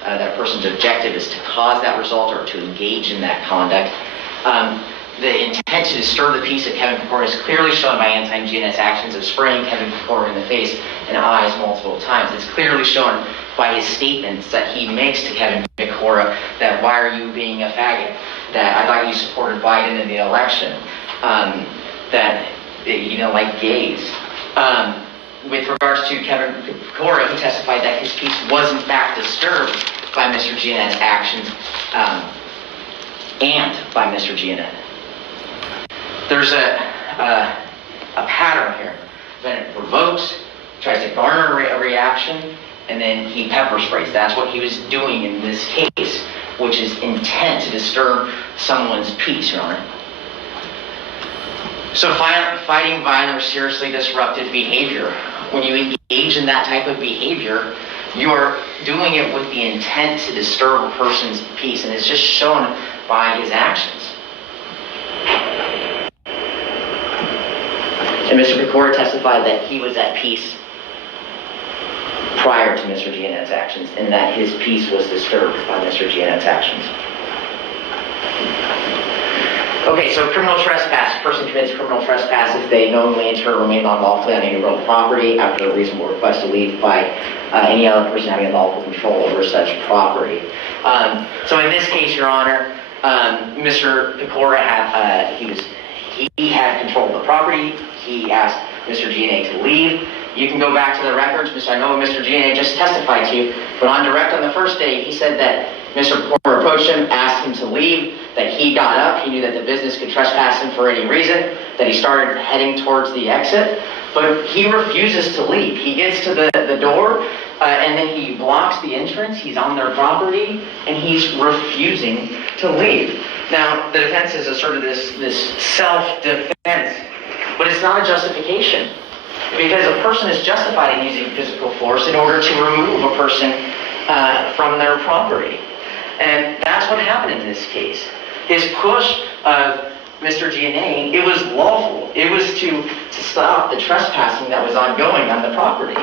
that a person's objective is to cause that result or to engage in that conduct. The intent to disturb the peace of Kevin Pecora is clearly shown by Anton Giannett's actions of spraying Kevin Pecora in the face and eyes multiple times. It's clearly shown by his statements that he makes to Kevin Pecora that, why are you being a faggot? That I thought you supported Biden in the election. That, like gays. With regards to Kevin Pecora, he testified that his peace was in fact disturbed by Mr. Giannett's actions and by Mr. Giannett. There's a pattern here. Then it provokes, tries to garner a reaction, and then he pepper sprays. That's what he was doing in this case, which is intent to disturb someone's peace, Your Honor. So fighting violent or seriously disruptive behavior. When you engage in that type of behavior, you are doing it with the intent to disturb a person's peace, and it's just shown by his actions. And Mr. Pecora testified that he was at peace prior to Mr. Giannett's actions, and that his peace was disturbed by Mr. Giannett's actions. Okay, so criminal trespass. A person commits criminal trespass if they knowingly enter or remain unlawfully on any real property after a reasonable request to leave by any other person having unlawful control over such property. So in this case, Your Honor, Mr. Pecora he had control of the property. He asked Mr. Giannet to leave. You can go back to the records. I know Mr. Giannet just testified to you, but on direct on the first day, he said that Mr. Pecora approached him, asked him to leave, that he got up, he knew that the business could trespass him for any reason, that he started heading towards the exit, but he refuses to leave. He gets to the door, and then he blocks the entrance. He's on their property, and he's refusing to leave. Now, the defense has asserted this self-defense, but it's not a justification. Because a person is justified in using physical force in order to remove a person from their property. And that's what happened in this case. His push of Mr. Giannini, it was lawful. It was to stop the trespassing that was ongoing on the property.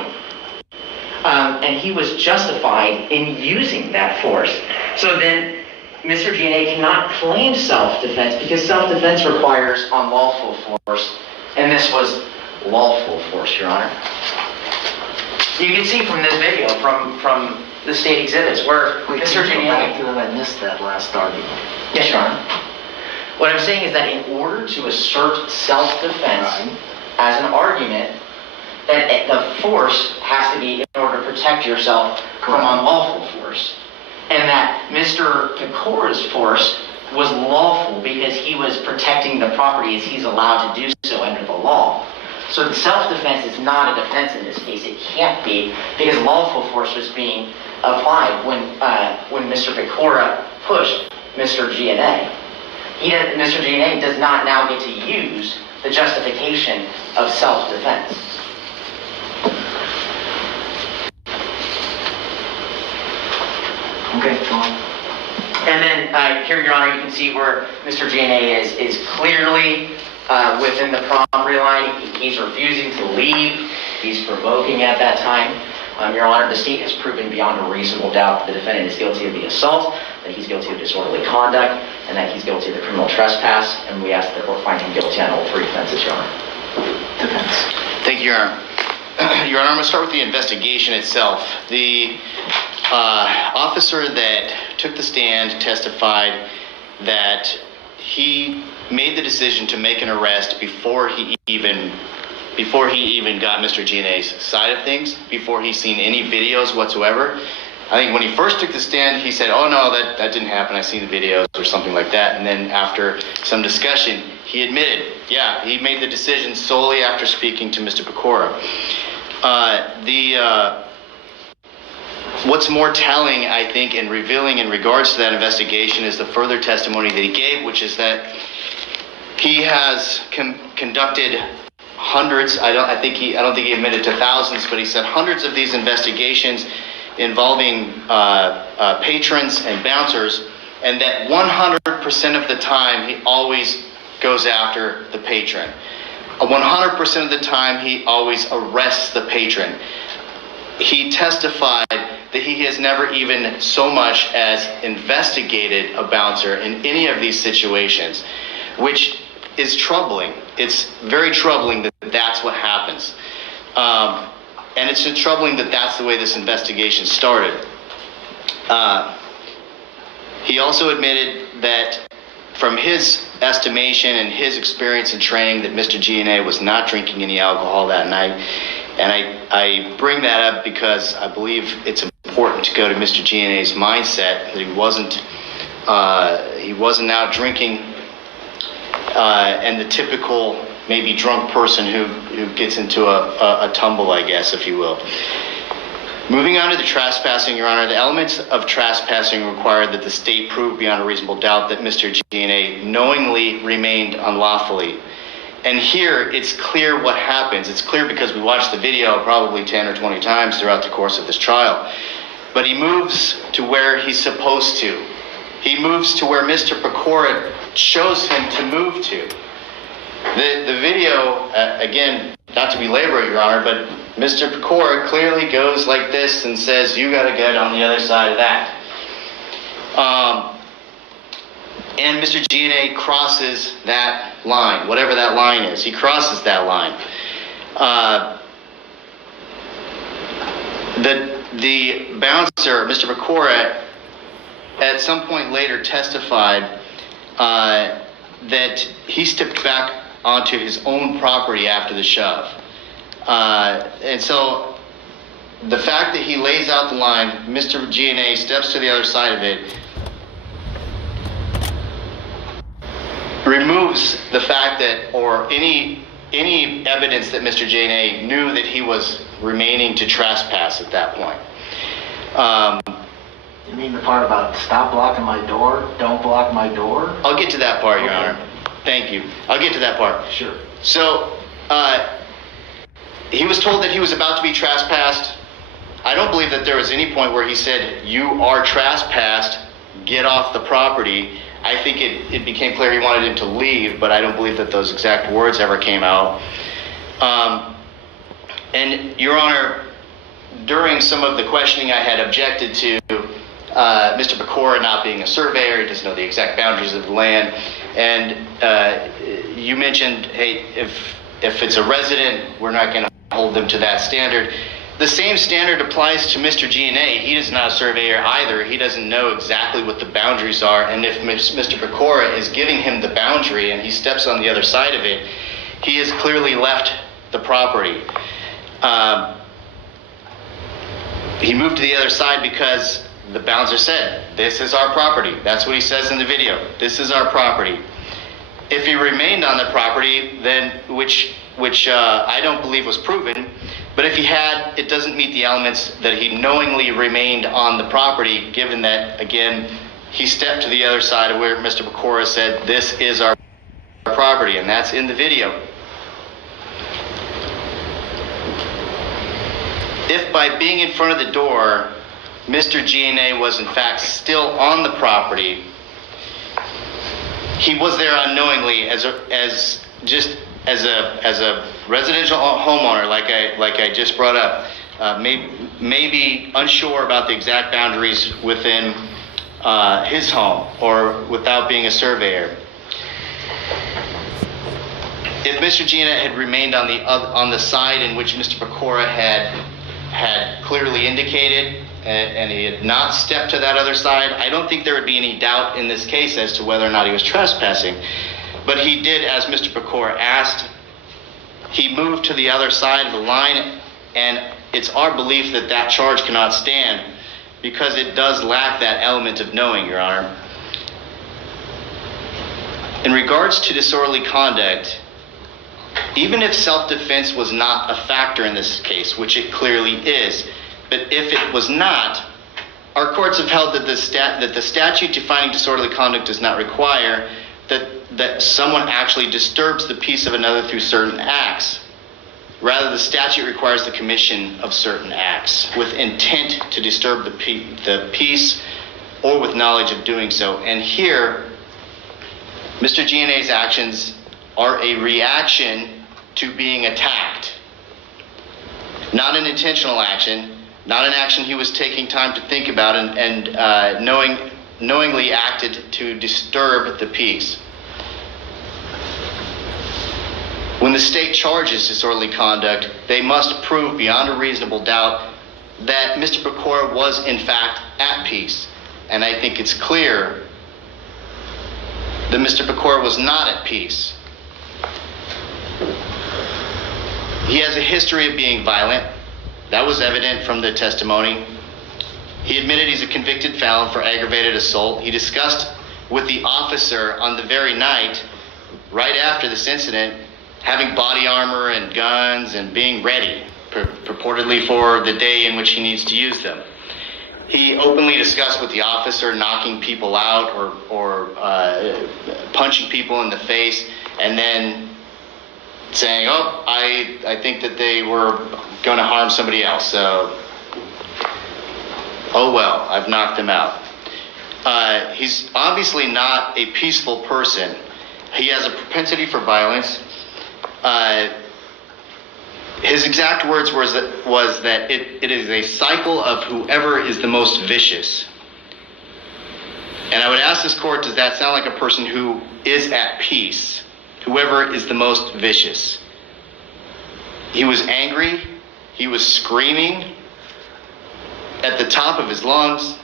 And he was justified in using that force. So then Mr. Giannini cannot claim self-defense because self-defense requires unlawful force, and this was lawful force, Your Honor. You can see from this video, from the state exhibits, where Mr. Giannini... I missed that last argument. Yes, Your Honor. What I'm saying is that in order to assert self-defense as an argument, that the force has to be in order to protect yourself from unlawful force. And that Mr. Pecora's force was lawful because he was protecting the property as he's allowed to do so under the law. So the self-defense is not a defense in this case. It can't be, because lawful force was being applied when Mr. Pecora pushed Mr. Giannini. Mr. Giannini does not now get to use the justification of self-defense. Okay, go on. And then here, Your Honor, you can see where Mr. Giannini is clearly within the property line. He's refusing to leave. He's provoking at that time. Your Honor, the state has proven beyond a reasonable doubt that the defendant is guilty of the assault, that he's guilty of disorderly conduct, and that he's guilty of the criminal trespass. And we ask that the court find him guilty on all three offenses, Your Honor. Defense. Thank you, Your Honor. Your Honor, I'm going to start with the investigation itself. The officer that took the stand testified that he made the decision to make an arrest before he even got Mr. Giannini's side of things, before he's seen any videos whatsoever. I think when he first took the stand, he said, "Oh no, that didn't happen. I've seen the videos," or something like that. And then after some discussion, he admitted, yeah, he made the decision solely after speaking to Mr. Pecora. What's more telling, I think, and revealing in regards to that investigation is the further testimony that he gave, which is that he has conducted hundreds. I don't think he admitted to thousands, but he said hundreds of these investigations involving patrons and bouncers, and that 100% of the time he always goes after the patron. 100% of the time he always arrests the patron. He testified that he has never even so much as investigated a bouncer in any of these situations, which is troubling. It's very troubling that that's what happens. And it's troubling that that's the way this investigation started. He also admitted that from his estimation and his experience and training that Mr. Giannini was not drinking any alcohol that night. And I bring that up because I believe it's important to go to Mr. Giannini's mindset, that he wasn't out drinking and the typical maybe drunk person who gets into a tumble, I guess, if you will. Moving on to the trespassing, Your Honor, the elements of trespassing require that the state prove beyond a reasonable doubt that Mr. Giannini knowingly remained unlawfully. And here, it's clear what happens. It's clear because we watched the video probably 10 or 20 times throughout the course of this trial. But he moves to where he's supposed to. He moves to where Mr. Pecora shows him to move to. The video, again, not to belabor it, Your Honor, but Mr. Pecora clearly goes like this and says, "You got to get on the other side of that." And Mr. Giannini crosses that line, whatever that line is. He crosses that line. The bouncer, Mr. Pecora, at some point later testified that he stepped back onto his own property after the shove. And so the fact that he lays out the line, Mr. Giannini steps to the other side of it, removes the fact that, or any evidence that Mr. Giannini knew that he was remaining to trespass at that point. You mean the part about stop blocking my door, don't block my door? I'll get to that part, Your Honor. Thank you. I'll get to that part. Sure. So, he was told that he was about to be trespassed. I don't believe that there was any point where he said, "You are trespassed, get off the property." I think it became clear he wanted him to leave, but I don't believe that those exact words ever came out. And Your Honor, during some of the questioning, I had objected to Mr. Pecora not being a surveyor. He doesn't know the exact boundaries of the land. And you mentioned, hey, if it's a resident, we're not going to hold them to that standard. The same standard applies to Mr. G&A. He is not a surveyor either. He doesn't know exactly what the boundaries are. And if Mr. Pecora is giving him the boundary and he steps on the other side of it, he has clearly left the property. He moved to the other side because the bouncer said, "This is our property." That's what he says in the video. "This is our property." If he remained on the property, then which I don't believe was proven, but if he had, it doesn't meet the elements that he knowingly remained on the property, given that, again, he stepped to the other side of where Mr. Pecora said, "This is our property," and that's in the video. If by being in front of the door, Mr. G&A was in fact still on the property, he was there unknowingly as a residential homeowner, like I just brought up, maybe unsure about the exact boundaries within his home or without being a surveyor. If Mr. G&A had remained on the side in which Mr. Pecora had clearly indicated, and he had not stepped to that other side, I don't think there would be any doubt in this case as to whether or not he was trespassing. But he did, as Mr. Pecora asked, he moved to the other side of the line, and it's our belief that that charge cannot stand because it does lack that element of knowing, Your Honor. In regards to disorderly conduct, even if self-defense was not a factor in this case, which it clearly is, but if it was not, our courts have held that the statute defining disorderly conduct does not require that someone actually disturbs the peace of another through certain acts. Rather, the statute requires the commission of certain acts with intent to disturb the peace or with knowledge of doing so. And here, Mr. G&A's actions are a reaction to being attacked. Not an intentional action, not an action he was taking time to think about and knowingly acted to disturb the peace. When the state charges disorderly conduct, they must prove beyond a reasonable doubt that Mr. Pecora was in fact at peace. And I think it's clear that Mr. Pecora was not at peace. He has a history of being violent. That was evident from the testimony. He admitted he's a convicted felon for aggravated assault. He discussed with the officer on the very night, right after this incident, having body armor and guns and being ready, purportedly for the day in which he needs to use them. He openly discussed with the officer knocking people out or punching people in the face, and then saying, "Oh, I think that they were going to harm somebody else, so, oh well, I've knocked them out." He's obviously not a peaceful person. He has a propensity for violence. His exact words was that it is a cycle of whoever is the most vicious. And I would ask this court, does that sound like a person who is at peace? Whoever is the most vicious. He was angry. He was screaming at the top of his lungs.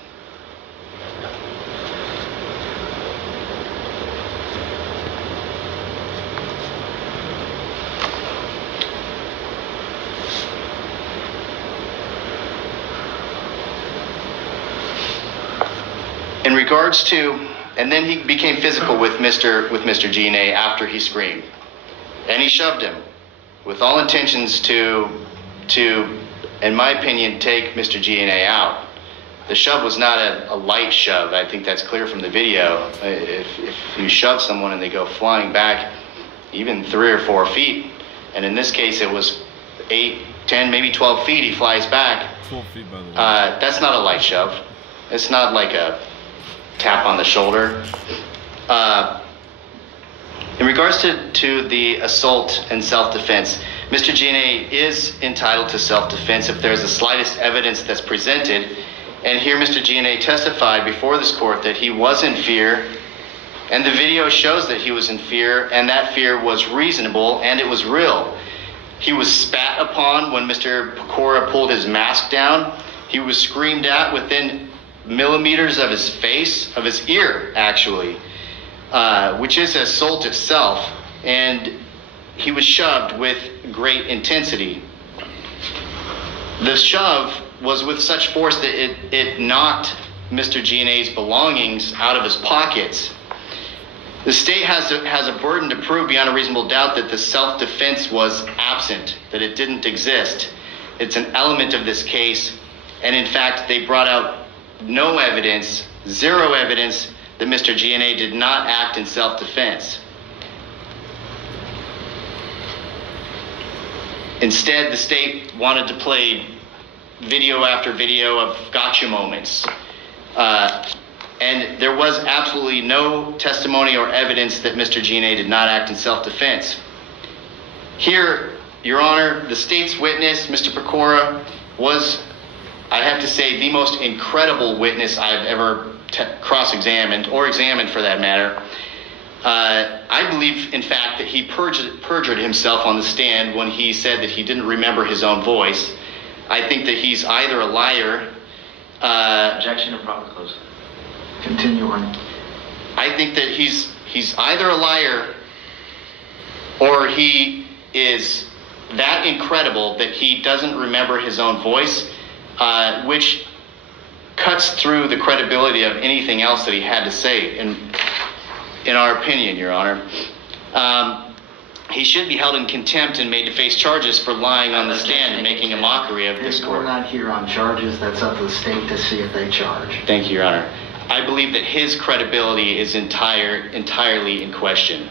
In regards to, and then he became physical with Mr. G&A after he screamed. And he shoved him with all intentions to, in my opinion, take Mr. G&A out. The shove was not a light shove. I think that's clear from the video. If you shove someone and they go flying back even 3 or 4 feet, and in this case it was 8, 10, maybe 12 feet, he flies back. 12 feet, by the way. That's not a light shove. It's not like a tap on the shoulder. In regards to the assault and self-defense, Mr. G&A is entitled to self-defense if there's the slightest evidence that's presented. And here Mr. G&A testified before this court that he was in fear, and the video shows that he was in fear, and that fear was reasonable and it was real. He was spat upon when Mr. Pecora pulled his mask down. He was screamed at within millimeters of his face, of his ear, actually, which is assault itself. And he was shoved with great intensity. The shove was with such force that it knocked Mr. G&A's belongings out of his pockets. The state has a burden to prove beyond a reasonable doubt that the self-defense was absent, that it didn't exist. It's an element of this case, and in fact, they brought out no evidence, zero evidence, that Mr. G&A did not act in self-defense. Instead, the state wanted to play video after video of gotcha moments. And there was absolutely no testimony or evidence that Mr. G&A did not act in self-defense. Here, Your Honor, the state's witness, Mr. Pecora, was, I have to say, the most incredible witness I've ever cross-examined, or examined for that matter. I believe, in fact, that he perjured himself on the stand when he said that he didn't remember his own voice. I think that he's either a liar. Objection to proper close. Continue on. I think that he's either a liar or he is that incredible that he doesn't remember his own voice, which cuts through the credibility of anything else that he had to say, in our opinion, Your Honor. He should be held in contempt and made to face charges for lying on the stand and making a mockery of this court. We're not here on charges. That's up to the state to see if they charge. Thank you, Your Honor. I believe that his credibility is entirely in question.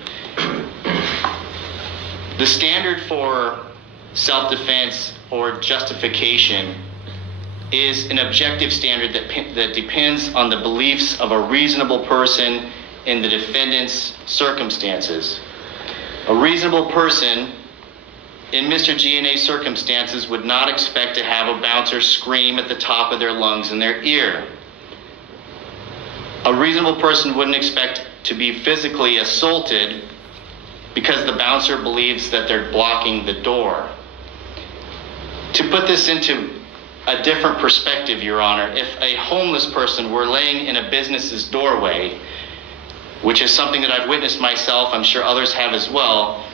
The standard for self-defense or justification is an objective standard that depends on the beliefs of a reasonable person in the defendant's circumstances. A reasonable person in Mr. G&A's circumstances would not expect to have a bouncer scream at the top of their lungs in their ear. A reasonable person wouldn't expect to be physically assaulted because the bouncer believes that they're blocking the door. To put this into a different perspective, Your Honor, if a homeless person were laying in a business's doorway, which is something that I've witnessed myself, I'm sure others have as well,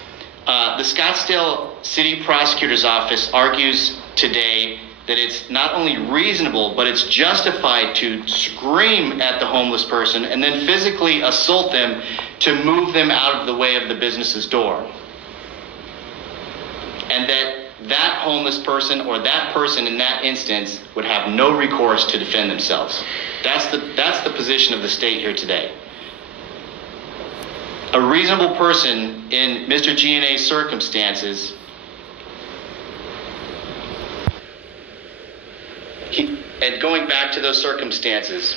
the Scottsdale City Prosecutor's Office argues today that it's not only reasonable, but it's justified to scream at the homeless person and then physically assault them to move them out of the way of the business's door. And that homeless person or that person in that instance would have no recourse to defend themselves. That's the position of the state here today. A reasonable person in Mr. G&A's circumstances, and going back to those circumstances,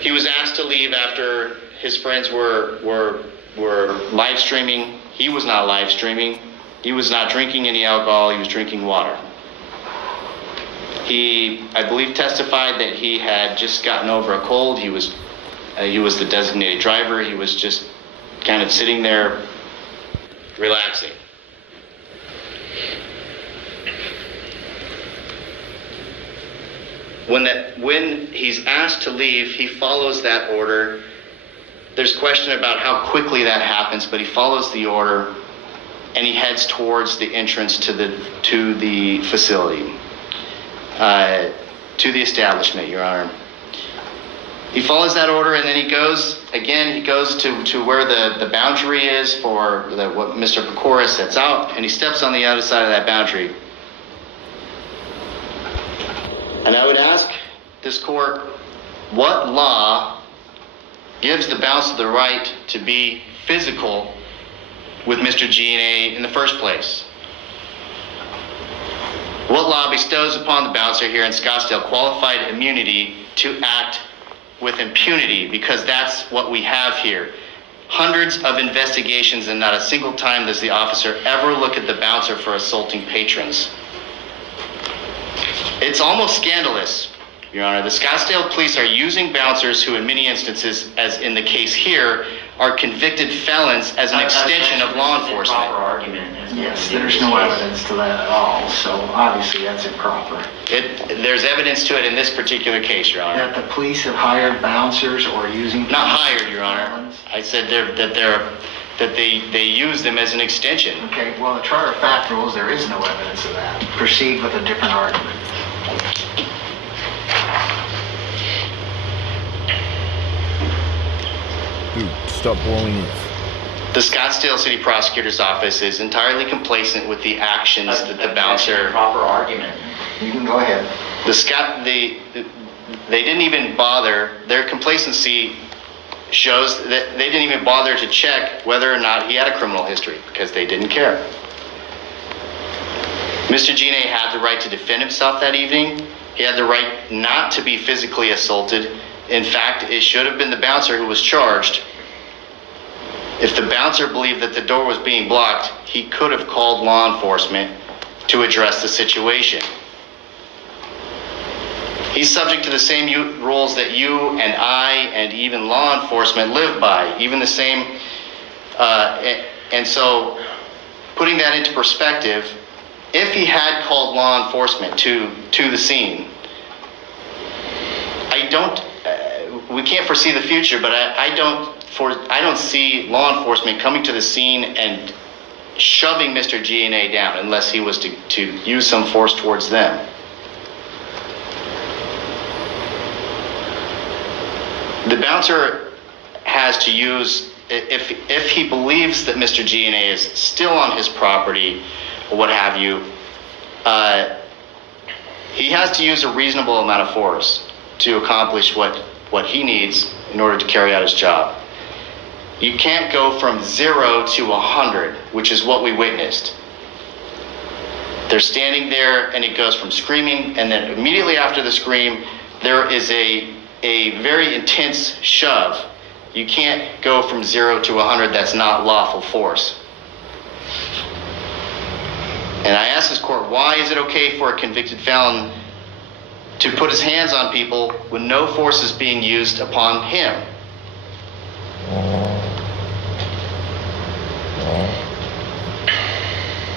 he was asked to leave after his friends were live streaming. He was not live streaming. He was not drinking any alcohol. He was drinking water. He, I believe, testified that he had just gotten over a cold. He was the designated driver. He was just kind of sitting there relaxing. When he's asked to leave, he follows that order. There's question about how quickly that happens, but he follows the order and he heads towards the entrance to the facility, to the establishment, Your Honor. He follows that order and then he goes to where the boundary is for what Mr. Pecora sets out, and he steps on the other side of that boundary. And I would ask this court, what law gives the bouncer the right to be physical with Mr. G&A in the first place? What law bestows upon the bouncer here in Scottsdale qualified immunity to act with impunity? Because that's what we have here. Hundreds of investigations, and not a single time does the officer ever look at the bouncer for assaulting patrons. It's almost scandalous, Your Honor. The Scottsdale police are using bouncers who, in many instances, as in the case here, are convicted felons as an extension of law enforcement. Proper argument. Yes, there's no evidence to that at all, so obviously that's improper. There's evidence to it in this particular case, Your Honor. That the police have hired bouncers or using... Not hired, Your Honor. I said that they use them as an extension. Okay, well, the Charter of Fact rules, there is no evidence of that. Proceed with a different argument. Dude, stop blowing it. The Scottsdale City Prosecutor's Office is entirely complacent with the actions that the bouncer... Proper argument. You can go ahead. They didn't even bother, their complacency shows that they didn't even bother to check whether or not he had a criminal history, because they didn't care. Mr. Gine had the right to defend himself that evening. He had the right not to be physically assaulted. In fact, it should have been the bouncer who was charged. If the bouncer believed that the door was being blocked, he could have called law enforcement to address the situation. He's subject to the same rules that you and I and even law enforcement live by, even the same, and so putting that into perspective, if he had called law enforcement to the scene, we can't foresee the future, but I don't see law enforcement coming to the scene and shoving Mr. G&A down unless he was to use some force towards them. The bouncer has to use, if he believes that Mr. G&A is still on his property or what have you, he has to use a reasonable amount of force to accomplish what he needs in order to carry out his job. You can't go from 0 to 100, which is what we witnessed. They're standing there and it goes from screaming, and then immediately after the scream, there is a very intense shove. You can't go from 0 to 100, that's not lawful force. And I ask this court, why is it okay for a convicted felon to put his hands on people when no force is being used upon him?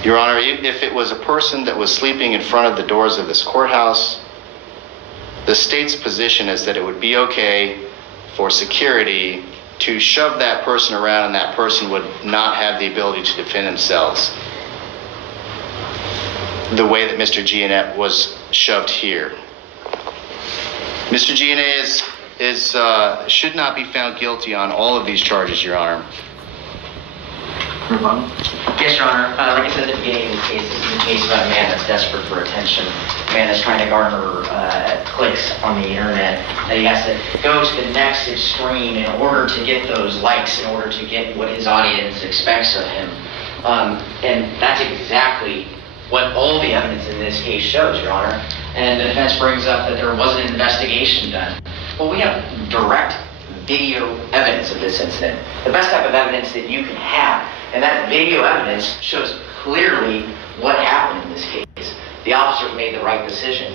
Your Honor, if it was a person that was sleeping in front of the doors of this courthouse, the state's position is that it would be okay for security to shove that person around and that person would not have the ability to defend themselves the way that Mr. Giannette was shoved here. Mr. Giannette should not be found guilty on all of these charges, Your Honor. Yes, Your Honor. Like I said at the beginning of the case, this is a case about a man that's desperate for attention. A man that's trying to garner clicks on the internet. That he has to go to the next extreme in order to get those likes, in order to get what his audience expects of him. And that's exactly what all the evidence in this case shows, Your Honor. And the defense brings up that there wasn't an investigation done. Well, we have direct video evidence of this incident. The best type of evidence that you can have. And that video evidence shows clearly what happened in this case. The officer made the right decision.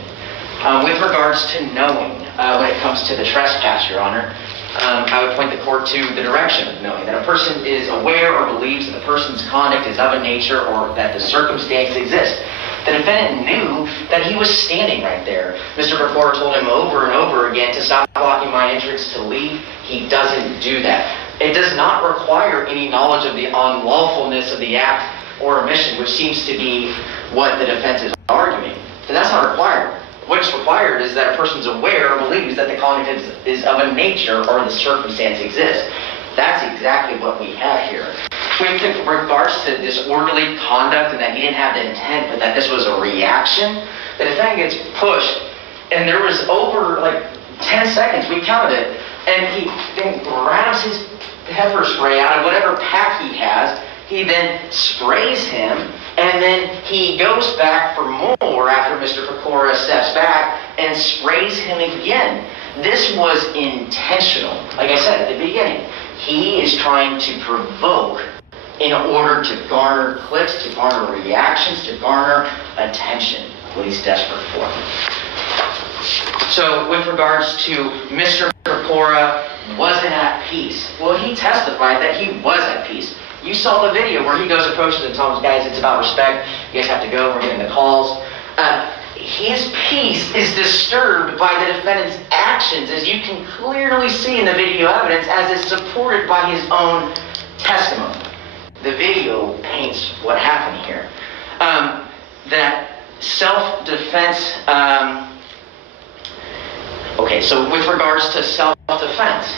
With regards to knowing, when it comes to the trespass, Your Honor, I would point the court to the direction of knowing that a person is aware or believes that the person's conduct is of a nature or that the circumstance exists. The defendant knew that he was standing right there. Mr. Reporter told him over and over again to stop blocking my entrance, to leave. He doesn't do that. It does not require any knowledge of the unlawfulness of the act or omission, which seems to be what the defense is arguing. So that's not required. What's required is that a person's aware or believes that the conduct is of a nature or the circumstance exists. That's exactly what we have here. With regards to disorderly conduct and that he didn't have the intent, but that this was a reaction, the defendant gets pushed, and there was over 10 seconds, we counted it, and he then grabs his pepper spray out of whatever pack he has, He then sprays him, and then he goes back for more after Mr. Pecora steps back and sprays him again. This was intentional. Like I said at the beginning, he is trying to provoke in order to garner clicks, to garner reactions, to garner attention, what he's desperate for. So with regards to Mr. Pecora wasn't at peace, well, he testified that he was at peace. You saw the video where he goes, approaches and tells guys it's about respect, you guys have to go, we're getting the calls. His peace is disturbed by the defendant's actions, as you can clearly see in the video evidence, as it's supported by his own testimony. The video paints what happened here. That self-defense, okay, so with regards to self-defense,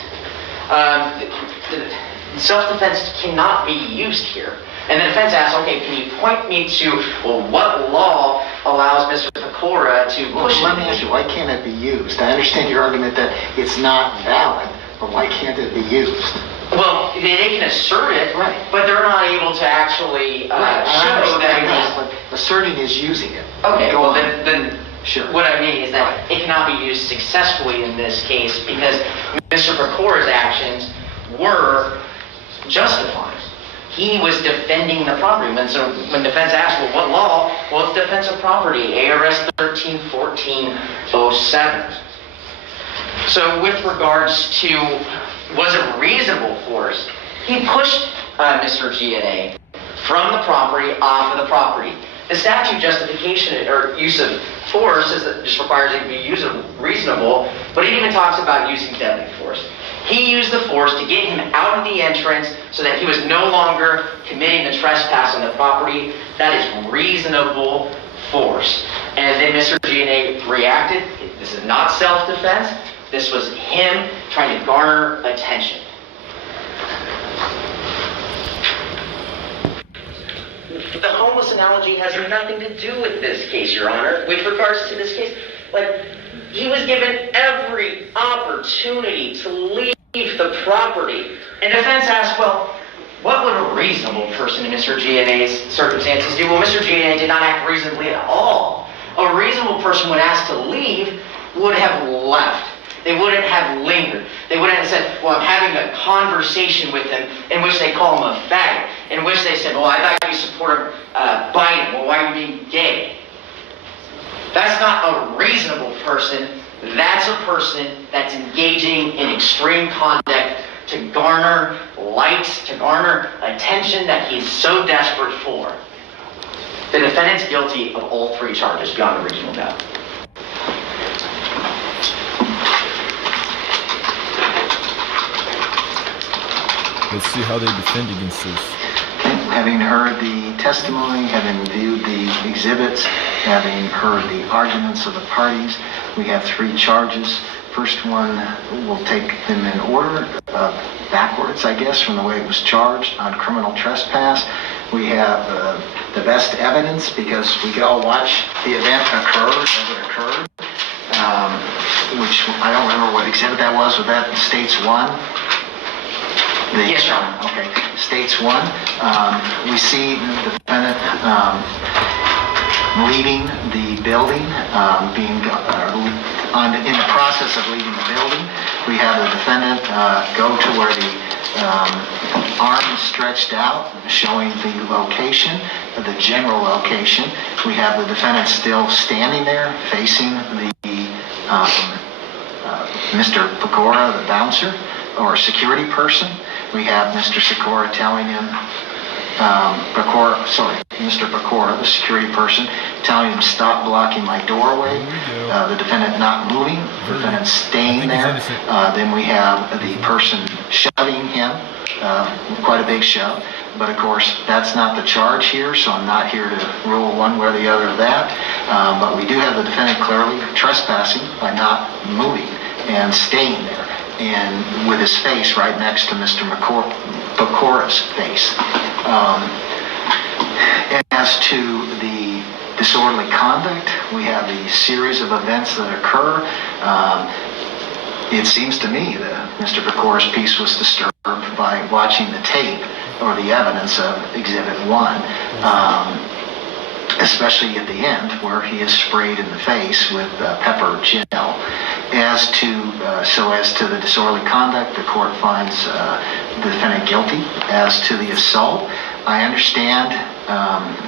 self-defense cannot be used here. And the defense asks, okay, can you point me to, well, what law allows Mr. Pecora to push Let me ask you, why can't it be used? I understand your argument that it's not valid, but why can't it be used? Well, they can assert it, right, but they're not able to actually show that but asserting is using it. Okay, well then sure. What I mean is that it cannot be used successfully in this case because Mr. Pecora's actions were justified. He was defending the property. So when defense asked, well, what law? Well, it's defense of property, ARS 1314-07. So with regards to, was it reasonable force? He pushed Mr. GNA from the property off of the property. The statute justification or use of force just requires it to be reasonable, but it even talks about using deadly force. He used the force to get him out of the entrance so that he was no longer committing the trespass on the property. That is reasonable force. And then Mr. GNA reacted. This is not self-defense. This was him trying to garner attention. The homeless analogy has nothing to do with this case, Your Honor. With regards to this case, he was given every opportunity to leave the property. And defense asked, well, what would a reasonable person in Mr. GNA's circumstances do? Well, Mr. GNA did not act reasonably at all. A reasonable person, when asked to leave, would have left. They wouldn't have lingered. They wouldn't have said, well, I'm having a conversation with him, in which they call him a faggot, in which they said, well, I thought you supported Biden. Well, why are you being gay? That's not a reasonable person. That's a person that's engaging in extreme conduct to garner likes, to garner attention that he's so desperate for. The defendant's guilty of all three charges beyond a reasonable doubt. Let's see how they defend against this. Having heard the testimony, having viewed the exhibits, having heard the arguments of the parties, we have three charges. First one, we'll take them in order, backwards, I guess, from the way it was charged on criminal trespass. We have the best evidence because we could all watch the event occur as it occurred, which I don't remember what exhibit that was. Was that States 1? Yes, Your Honor. Okay, States 1. We see the defendant leaving the building, in the process of leaving the building. We have the defendant go to where the arm is stretched out, showing the location, the general location. We have the defendant still standing there, facing the Mr. Pecora, the bouncer, or security person. We have Mr. Pecora telling him, Mr. Pecora, the security person, telling him, stop blocking my doorway. The defendant not moving, the defendant staying there. Then we have the person shoving him, quite a big shove. But of course, that's not the charge here, so I'm not here to rule one way or the other of that. But we do have the defendant clearly trespassing by not moving and staying there, and with his face right next to Mr. Pecora's face. And as to the disorderly conduct, we have the series of events that occur. it seems to me that Mr. Pecor's peace was disturbed by watching the tape or the evidence of Exhibit 1, especially at the end where he is sprayed in the face with pepper gel. As to the disorderly conduct, the court finds the defendant guilty. As to the assault, I understand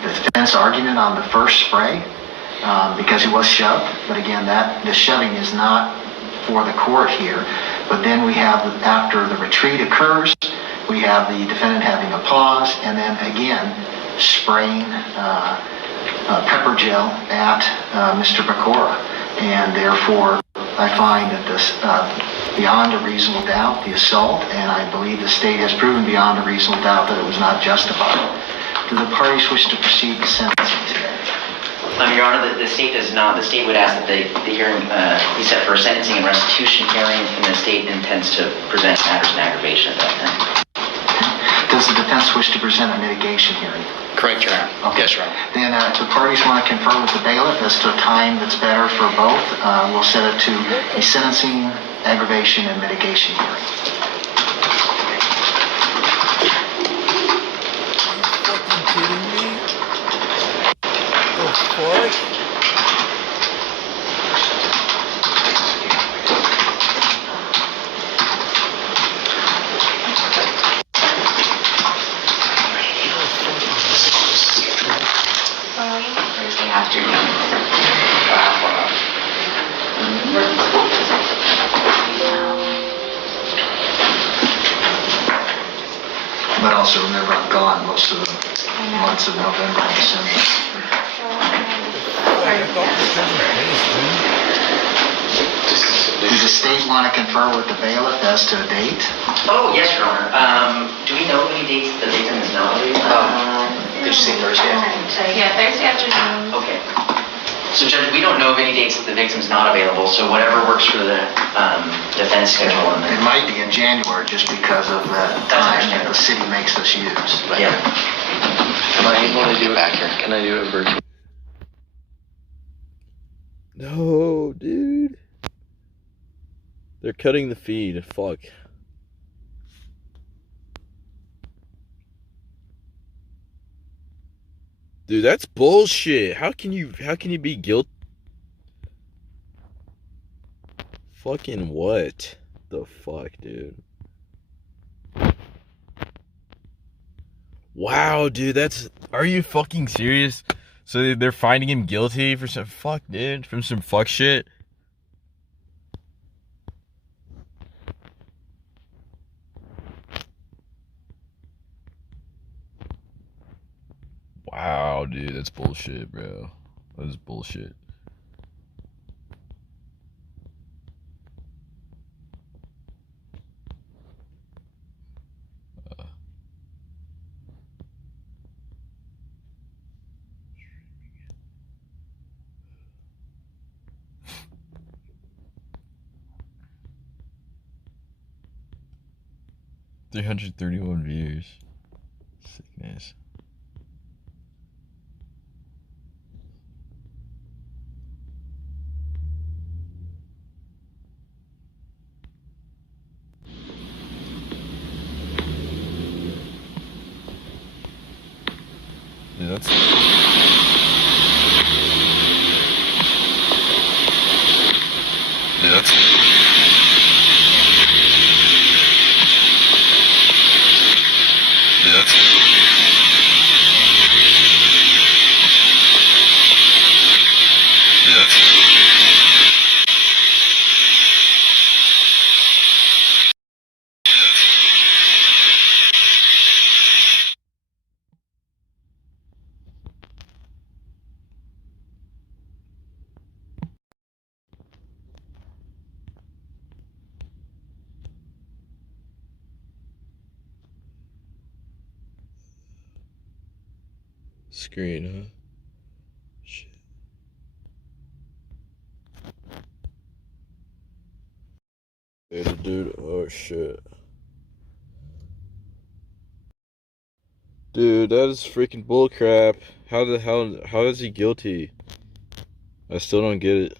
the defense argument on the first spray because he was shoved, but again, the shoving is not for the court here. But then we have, after the retreat occurs, we have the defendant having a pause, and then again spraying pepper gel at Mr. Pecora. And therefore, I find that this, beyond a reasonable doubt, the assault, and I believe the state has proven beyond a reasonable doubt that it was not justified. Do the parties wish to proceed to sentencing today? Your Honor, the state does not. The state would ask that the hearing be set for a sentencing and restitution hearing, and the state intends to present matters in aggravation at that time. Does the defense wish to present a mitigation hearing? Correct, Your Honor. Okay. Yes, Your Honor. Then if the parties want to confer with the bailiff as to a time that's better for both, we'll set it to a sentencing, aggravation, and mitigation hearing. Thursday afternoon. But also remember, I'm gone most of the months of November and December. Does the state want to confer with the bailiff as to a date? Oh, yes, Your Honor. Do we know any dates the victim is not available? Did you say Thursday? Yeah, Thursday afternoon. Okay. So, Judge, we don't know of any dates that the victim's not available, so whatever works for the defense schedule. And It might be in January just because of the time that the city makes us use. But yeah. Can I do it back here? Can I do it virtually? No, dude. They're cutting the feed. Fuck. Dude, that's bullshit. How can you be guilty? Fucking what? The fuck, dude? Wow, dude, are you fucking serious? So they're finding him guilty for some fuck, dude, from some fuck shit? Wow, dude, that's bullshit, bro. That is bullshit. $331 views. Sickness. Yeah, that's... Yeah, that's... Yeah, that's... Yeah, that's... Screen, huh? Shit. Dude, oh shit. Dude, that is freaking bullcrap. How is he guilty? I still don't get it.